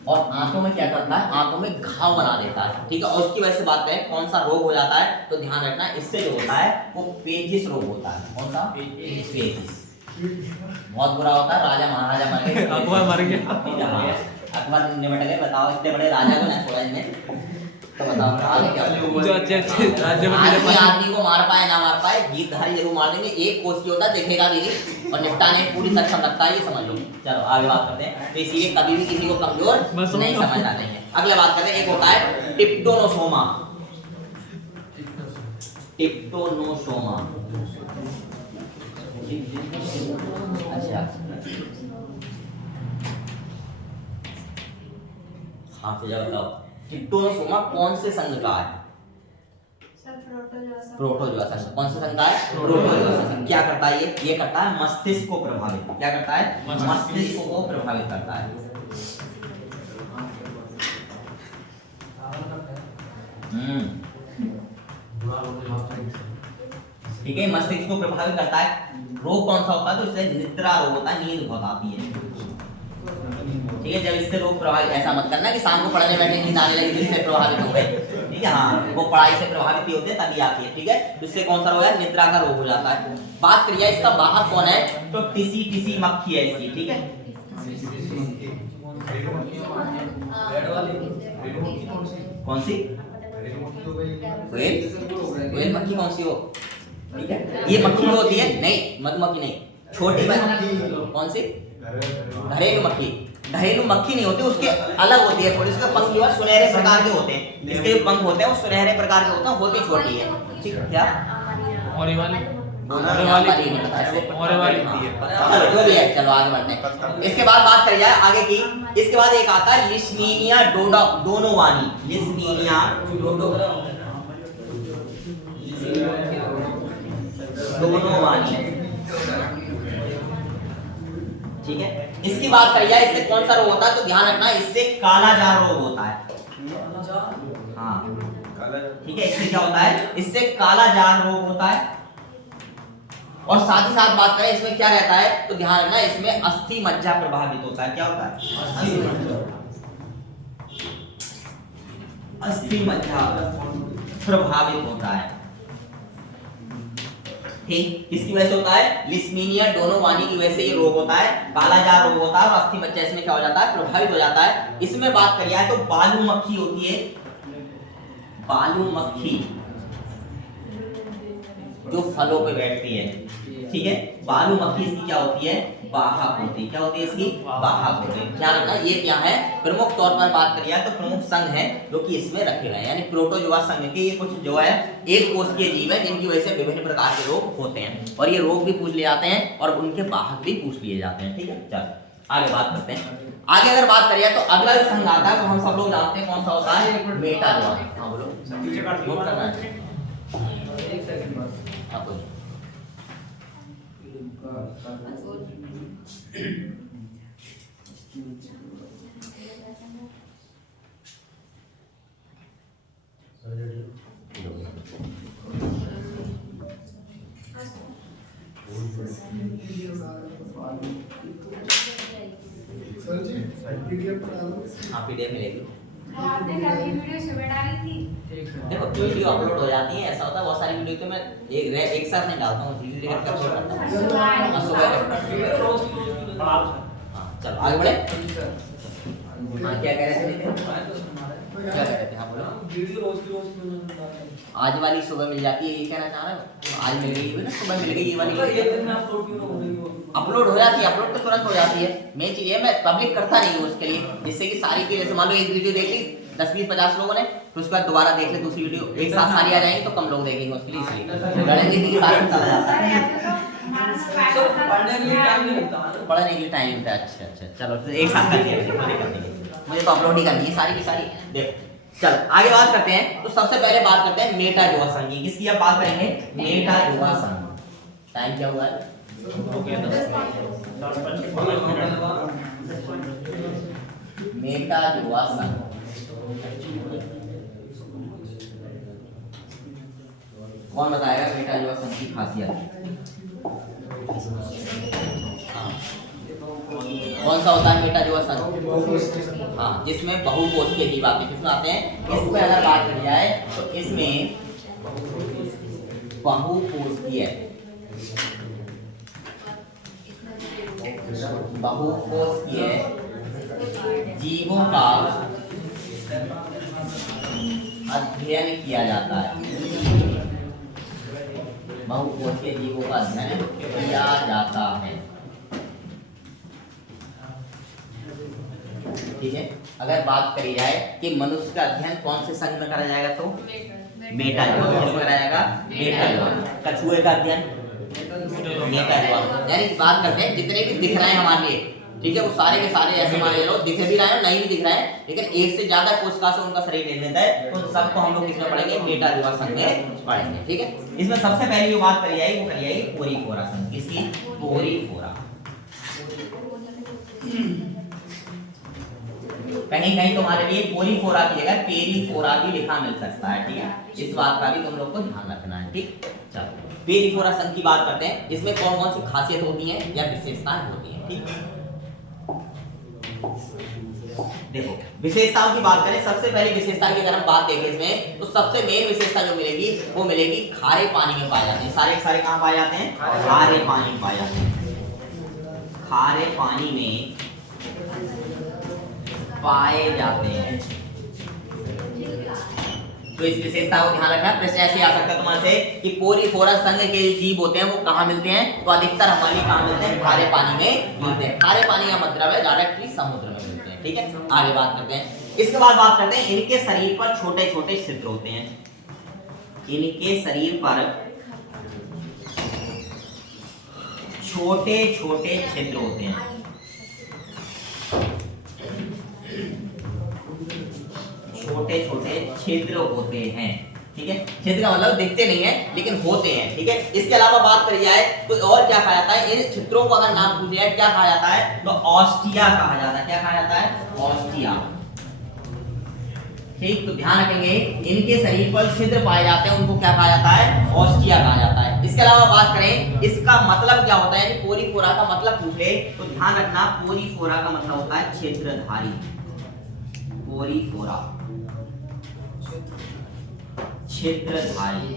और आंतों में क्या करता है, आंतों में घाव बना देता है, ठीक है। और उसकी वजह से बात करें कौन सा रोग हो जाता है, तो ध्यान रखना इससे जो होता है वो पेचिस रोग होता है। कौन सा? पेचिस। बहुत बुरा होता है, राजा महाराजा मर गए, अकबर मर गया, अकबर निपट गए। बताओ इतने बड़े राजा को ना छोड़ा इनने, तो बताओ आगे क्या होगा? जो अच्छे राज्य में आदमी को मार पाए ना मार पाए, गीतधारी जरूर मार देंगे, एक कोस की होता है देखेगा भी नहीं और निपटाने में पूरी सक्षम रखता है, ये समझ लो। चलो आगे बात करते हैं। तो इसीलिए कभी भी किसी को कमजोर नहीं समझना चाहिए। अगला बात करते हैं, एक होता है टिप्टोनोसोमा। टिप्टोनोसोमा, अच्छा हाँ तो जब बताओ टिप्टोनोसोमा कौन से संघ का है? प्रोटोजोआ संघ। कौन सा संघ का है? प्रोटोजोआ संघ। क्या करता है ये करता है मस्तिष्क को प्रभावित। क्या करता है? मस्तिष्क को प्रभावित करता है। ठीक है, मस्तिष्क को प्रभावित करता है। रोग कौन सा होता है? तो इससे निद्रा रोग होता है, नींद बहुत आती है, ठीक है। जब इससे रोग प्रभावित, ऐसा मत करना कि शाम को पढ़ने बैठे नींद आने लगी जिससे प्रभावित हो गए, ठीक है। हाँ, वो पढ़ाई से प्रभावित ही होते हैं तभी आती है, ठीक है। तो इससे कौन सा रोग है? निद्रा का रोग हो जाता है। बात करिए इसका वाहक कौन है, तो टिसी मक्खी है इसकी, ठीक है। कौन सी? वेल मक्खी कौन सी हो, ठीक है। ये मक्खी जो होती है, नहीं मधुमक्खी नहीं, छोटी मक्खी। कौन सी? घरेलू मक्खी। घरेलू मक्खी नहीं होती, उसके अलग होती है थोड़ी, उसके पंख जो सुनहरे प्रकार के होते हैं, इसके जो पंख होते हैं वो सुनहरे प्रकार के होते हैं, होती छोटी है, ठीक है। क्या और वाली नहीं पता ऐसे, चलो जो भी है, चलो आगे बढ़ते हैं। इसके बाद बात करी जाए आगे की, इसके बाद एक आता है लिस्नीनिया डोनोवानी। लिस्नीनिया डोनोवानी, ठीक है। इसकी बात करी जाए, इससे कौन सा रोग होता है, तो ध्यान रखना इससे कालाजार रोग होता है। हाँ ठीक है, इससे क्या होता है? इससे कालाजार रोग होता है। और साथ ही साथ बात करें इसमें क्या रहता है, तो ध्यान रखना इसमें अस्थि मज्जा प्रभावित होता है। क्या होता है? अस्थि मज्जा प्रभावित होता है, ठीक। किसकी वजह से होता है? लिस्मीनिया डोनोवानी की वजह से ये रोग होता है, कालाजार रोग होता है और अस्थि मज्जा इसमें क्या हो जाता है? प्रभावित हो जाता है। इसमें बात करी जाए तो बालू मक्खी होती है, बालू मक्खी जो फलों पे बैठती है, ठीक है। बालू मक्खी इसकी क्या होती है? वाहक होती है। क्या होती है इसकी? वाहक होती है। ध्यान रखना ये क्या है, प्रमुख तौर पर बात करिए तो प्रमुख संघ है जो कि इसमें रखे गए, यानी प्रोटोजोआ संघ के ये कुछ जो है एक कोशिकीय जीव है जिनकी वजह से विभिन्न प्रकार के रोग होते हैं, और ये रोग भी पूछ लिए जाते हैं और उनके वाहक भी पूछ लिए जाते हैं, ठीक है। चलो आगे बात करते हैं। आगे अगर बात करिए तो अगला जो संघ आता है तो हम सब लोग जानते हैं कौन सा होता है? मेटाजोआ। हाँ बोलो, नोट करना है। हाँ बोलो। हाँ पीडीएफ मिलेगी। आपने कल वीडियो सुबह डाली थी। देखो वीडियो अपलोड हो जाती है, ऐसा होता है बहुत सारी वीडियो तो मैं एक साथ नहीं डालता हूँ, धीरे धीरे करके करता हूँ। सुबह हाँ चलो आगे बढ़े। हाँ क्या कह रहे थे? क्या कह रहे थे? हाँ बोलो। आज वाली सुबह मिल जाती है, ये कहना चाह रहे हो? आज मिल गई ना, सुबह मिल गई ये वाली। अपलोड हो जाती है, अपलोड तो तुरंत हो जाती है। मेन चीज है मैं पब्लिक करता नहीं हूँ उसके लिए, जिससे कि सारी की जैसे मान लो एक वीडियो देख ली 10 20 50 लोगों ने, फिर उसके बाद दोबारा देख ले दूसरी वीडियो, एक साथ सारी आ जाएंगी तो कम लोग देखेंगे उसके लिए, इसलिए रणनीति के साथ चला जाता है। पढ़ने के लिए टाइम नहीं मिलता। अच्छा अच्छा चलो तो एक साथ कर लेंगे, मुझे तो अपलोड ही करनी है सारी की सारी। देखो चलो आगे बात करते हैं। तो सबसे पहले बात करते हैं मेटाजोआ संघ की। किसकी अब बात करेंगे? मेटाजोआ संघ। टाइम क्या हुआ है? मेटाजोआ संघ कौन बताएगा? मेटाजोआ संघ की खासियत। कौन सा होता है मेटाजोआ संघ? हाँ, जिसमें बहुकोषीय जीव आते हैं। किसमें आते हैं? इसमें अगर बात करी जाए तो इसमें बहुकोषीय जीवों का अध्ययन किया जाता है। बहुकोषीय जीवों का अध्ययन किया जाता है। ठीक है, अगर बात करी जाए कि मनुष्य का अध्ययन कौन से संघ में करा जाएगा तो मेटाजोआ में करा जाएगा। मेटाजोआ। कछुए का अध्ययन मेटाजोआ। यानी कि बात करते हैं जितने भी दिख रहे हैं हमारे लिए, ठीक है, वो सारे के सारे ऐसे मान लो दिख भी रहे हैं नहीं भी दिख रहे हैं, लेकिन एक से ज्यादा कोशिका से उनका शरीर निर्मित है, तो सबको हम लोग किसमें पढ़ेंगे? मेटाजोआ संघ में पढ़ेंगे। ठीक है, इसमें सबसे पहले जो बात करी जाएगी वो करी जाएगी पोरीफोरा संघ। किसकी? पोरीफोरा। कहीं कहीं तुम्हारे लिए पोरीफोरा की जगह पेरीफोरा भी लिखा मिल सकता है। ठीक है, इस बात का भी तुम लोग को ध्यान रखना है। ठीक, चलो पेरीफोरा संघ की बात करते हैं। इसमें कौन कौन सी खासियत होती है या विशेषताएं होती हैं? ठीक, देखो विशेषताओं की बात करें, सबसे पहली विशेषता की अगर हम बात देखें इसमें, तो सबसे मेन विशेषता जो मिलेगी वो मिलेगी खारे पानी में पाए जाते हैं। सारे सारे कहाँ पाए जाते हैं? खारे पानी में पाए जाते हैं। खारे पानी में पाए जाते हैं। तो इस विशेषता को ध्यान रखना। प्रश्न ऐसे आ सकता है तुम्हारे से कि पोरीफोरा संघ के जीव होते हैं वो कहाँ मिलते हैं? तो अधिकतर हमारे कहाँ मिलते हैं? खारे पानी में मिलते हैं। खारे पानी का मतलब है डायरेक्टली समुद्र में मिलते हैं। ठीक है, आगे बात करते हैं। इसके बाद बात करते हैं इनके शरीर पर छोटे छोटे छिद्र होते हैं। इनके शरीर पर छोटे छोटे छिद्र होते हैं। छोटे छोटे छिद्र होते हैं। ठीक है, छिद्र का मतलब दिखते नहीं है लेकिन होते हैं। ठीक है, इसके अलावा बात करी जाए तो और क्या कहा जाता है? इन छिद्रों को अगर नाम पूछे जाए क्या कहा जाता है? तो ऑस्टिया कहा जाता है। क्या कहा जाता है? ऑस्टिया। ठीक, तो ध्यान रखेंगे इनके शरीर पर छिद्र पाए जाते हैं, उनको क्या कहा जाता है? ऑस्टिया कहा जाता है। इसके अलावा बात करें इसका मतलब क्या होता है, यानी पोरीफोरा का मतलब पूछे तो ध्यान रखना पोरीफोरा का मतलब होता है छिद्रधारी। पोरीफोरा छिद्रधारी।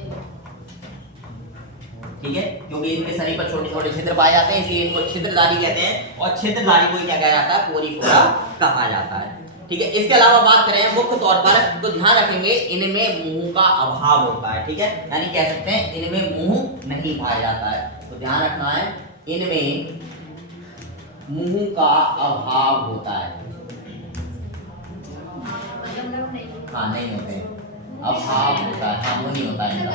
ठीक है, क्योंकि इनके शरीर पर छोटे छोटे छिद्र पाए जाते हैं इसलिए इनको छिद्रधारी कहते हैं, और छिद्रधारी को क्या कहा जाता है? पोरीफोरा कहा जाता है। ठीक है, इसके अलावा बात करें मुख्य तौर पर तो ध्यान रखेंगे इनमें मुंह का अभाव होता है। ठीक है, यानी कह सकते हैं इनमें मुंह नहीं पाया जाता है। तो ध्यान रखना है इनमें मुंह का अभाव होता है। हाँ, नहीं होते, अभाव होता है। हाँ, वो नहीं होता है इनका।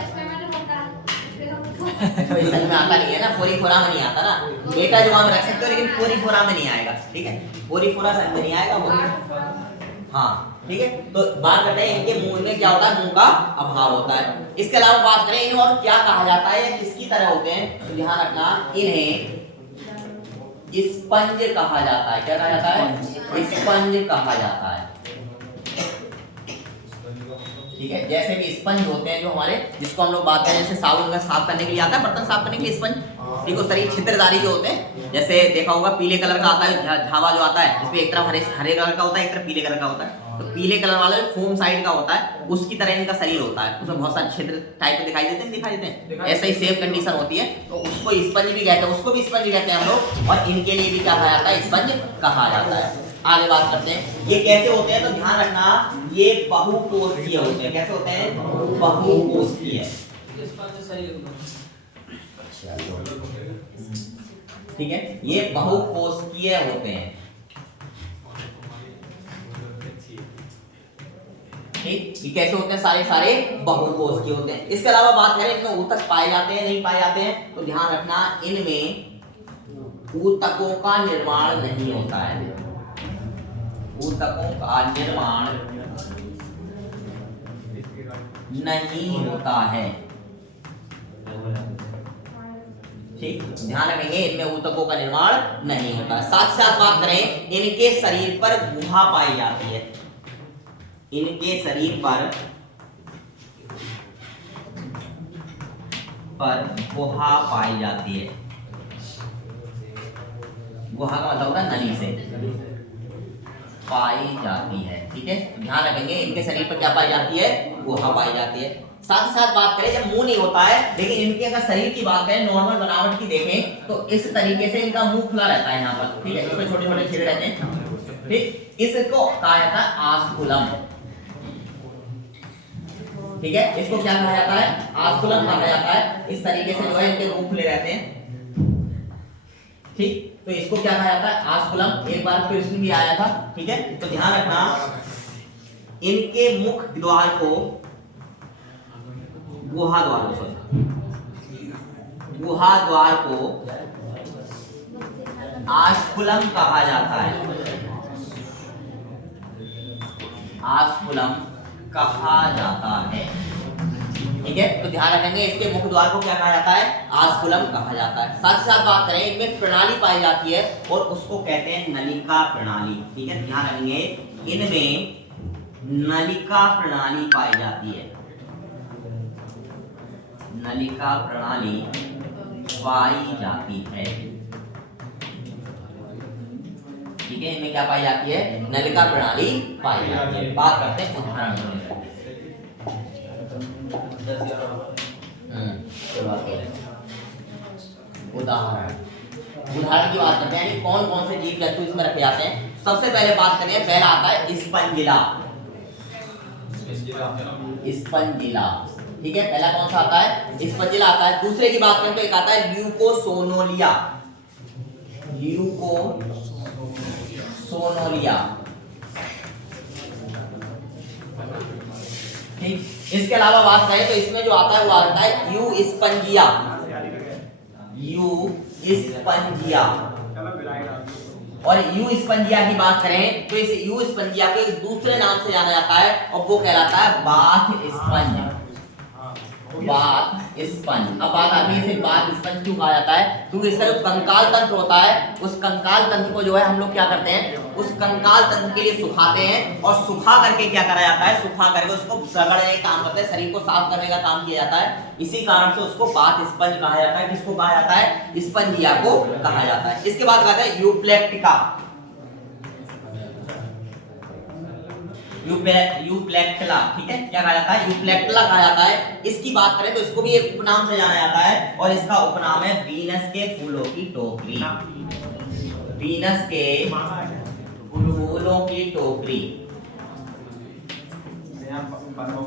तो इस संघ में आता नहीं है ना, पोरीफोरा में नहीं आता ना। मेटाजोआ में रख सकते हो लेकिन पोरीफोरा में नहीं आएगा। ठीक है, पोरीफोरा संघ में नहीं आएगा वो। हाँ, ठीक है, तो बात करते हैं इनके मुंह में क्या होता है? मुंह का अभाव होता है। इसके अलावा बात करें इन्हें और क्या कहा जाता है या किसकी तरह होते हैं, तो ध्यान रखना इन्हें स्पंज कहा जाता है। क्या कहा जाता है? स्पंज कहा जाता है। ठीक है, जैसे भी स्पंज होते हैं जो हमारे, जिसको हम लोग बात करें जैसे साबुन का साफ करने के लिए आता है, बर्तन साफ करने के लिए स्पंज। ठीक है, शरीर छिद्रधारी जो होते हैं, जैसे देखा होगा पीले कलर का आता है झावा जो आता है, इसमें एक तरफ हरे कलर का होता है, एक तरफ पीले कलर का होता है। तो पीले कलर वाला जो फोम साइड का होता है उसकी तरह इनका शरीर होता है, उसमें बहुत सारे छिद्र टाइप के दिखाई देते हैं, दिखाई देते हैं। ऐसा ही सेम कंडीशन होती है, तो उसको स्पंज भी कहते हैं, उसको भी स्पंज कहते हैं हम लोग, और इनके लिए भी क्या कहा जाता है? स्पंज कहा जाता है। आगे बात करते हैं ये कैसे होते हैं, तो ध्यान रखना ये बहुकोषीय होते हैं। कैसे होते हैं? बहुकोषीय। ठीक है, ये बहुकोषीय होते हैं। ठीक, ये कैसे होते हैं? सारे सारे बहुकोषीय होते हैं। इसके अलावा बात करें इनमें ऊतक पाए जाते हैं नहीं पाए जाते हैं, तो ध्यान रखना इनमें ऊतकों का निर्माण नहीं होता है। ऊतकों का निर्माण नहीं होता है। ठीक, ध्यान रखेंगे इनमें ऊतकों का निर्माण नहीं होता। साथ साथ बात करें इनके शरीर पर गुहा पाई जाती है। इनके शरीर पर गुहा पाई जाती है। गुहा का मतलब होता है नली से पाई जाती है। ठीक है, ध्यान रखेंगे इनके शरीर पर क्या पाई जाती है, गुहा पाई जाती है। साथ ही साथ बात करें जब मुंह नहीं होता है, लेकिन इनके अगर शरीर की बात करें नॉर्मल बनावट की देखें तो इस तरीके से इनका मुंह खुला रहता है यहाँ पर। ठीक है, इसमें छोटे छोटे छेद रहते हैं। ठीक, इसको कहा जाता है आस्कुलम। ठीक है, इसको क्या कहा जाता है, आस्कुलम कहा जाता है। इस तरीके से जो है इनके मुंह खुले रहते हैं। ठीक, तो इसको क्या कहा जाता है, आस्कुलम। एक बार प्रश्न भी आया था। ठीक है, तो ध्यान रखना इनके मुख द्वार को गुहा द्वार को आस्कुलम कहा जाता है। आस्कुलम कहा जाता है। ठीक है, तो ध्यान रखेंगे इसके मुख द्वार को क्या कहा जाता है, आस्कुलम कहा जाता है। साथ ही साथ बात करें इनमें प्रणाली पाई जाती है और उसको कहते हैं नलिका प्रणाली। ठीक है, ध्यान रखेंगे इनमें नलिका प्रणाली पाई जाती है। नलिका प्रणाली पाई जाती है। ठीक है, इनमें क्या पाई जाती है, नलिका प्रणाली पाई जाती है। बात करते हैं उदाहरण की। उदाहरण की बात करते हैं कौन कौन से जीव जंतु इसमें रखे जाते हैं। सबसे पहले बात करें, पहला आता है स्पंजिला। स्पंजिला, ठीक है, पहला कौन सा आता है, स्पंजिला आता है। दूसरे की बात करें तो एक आता है ल्यूकोसोनोलिया। ल्यूकोसोनोलिया, ठीक। इसके अलावा बात करें तो इसमें जो आता है वो आता है यू स्पंजिया। यू स्पंजिया, और यू स्पंजिया की बात करें तो इस यू स्पंजिया के दूसरे नाम से जाना जाता है और वो कहलाता है बाथ स्पंज। Bath sponge. अब बात आती है इसे बाथ स्पंज क्यों कहा जाता है, क्योंकि इस तरह कंकाल तंत्र होता है, उस कंकाल तंत्र को जो है हम लोग क्या करते हैं, उस कंकाल तंत्र के लिए सुखाते हैं और सुखा करके क्या करा जाता है, सुखा करके उसको रगड़ने का काम करते हैं, शरीर को साफ करने का काम किया जाता है। इसी कारण से उसको बाथ स्पंज कहा जाता है। किसको कहा जाता है, स्पंजिया को कहा जाता है। इसके बाद कहते हैं यूप्लेक्टिका। यूप्लेक्टला, ठीक है, क्या कहा जाता है, यूप्लेक्टला कहा जाता है। इसकी बात करें तो इसको भी एक उपनाम से जाना जाता है और इसका उपनाम है वीनस के फूलों की टोकरी। वीनस के फूलों की टोकरी।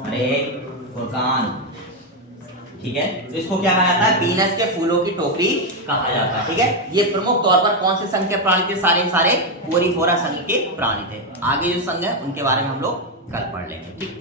अरे फुरकान, ठीक है, तो इसको क्या कहा जाता है, वीनस के फूलों की टोकरी कहा जाता है। ठीक है, ये प्रमुख तौर पर कौन से संघ के प्राणी थे, सारे कोरीफोरा संघ के प्राणी थे। आगे जो संघ है उनके बारे में हम लोग कल पढ़ लेंगे। ठीक।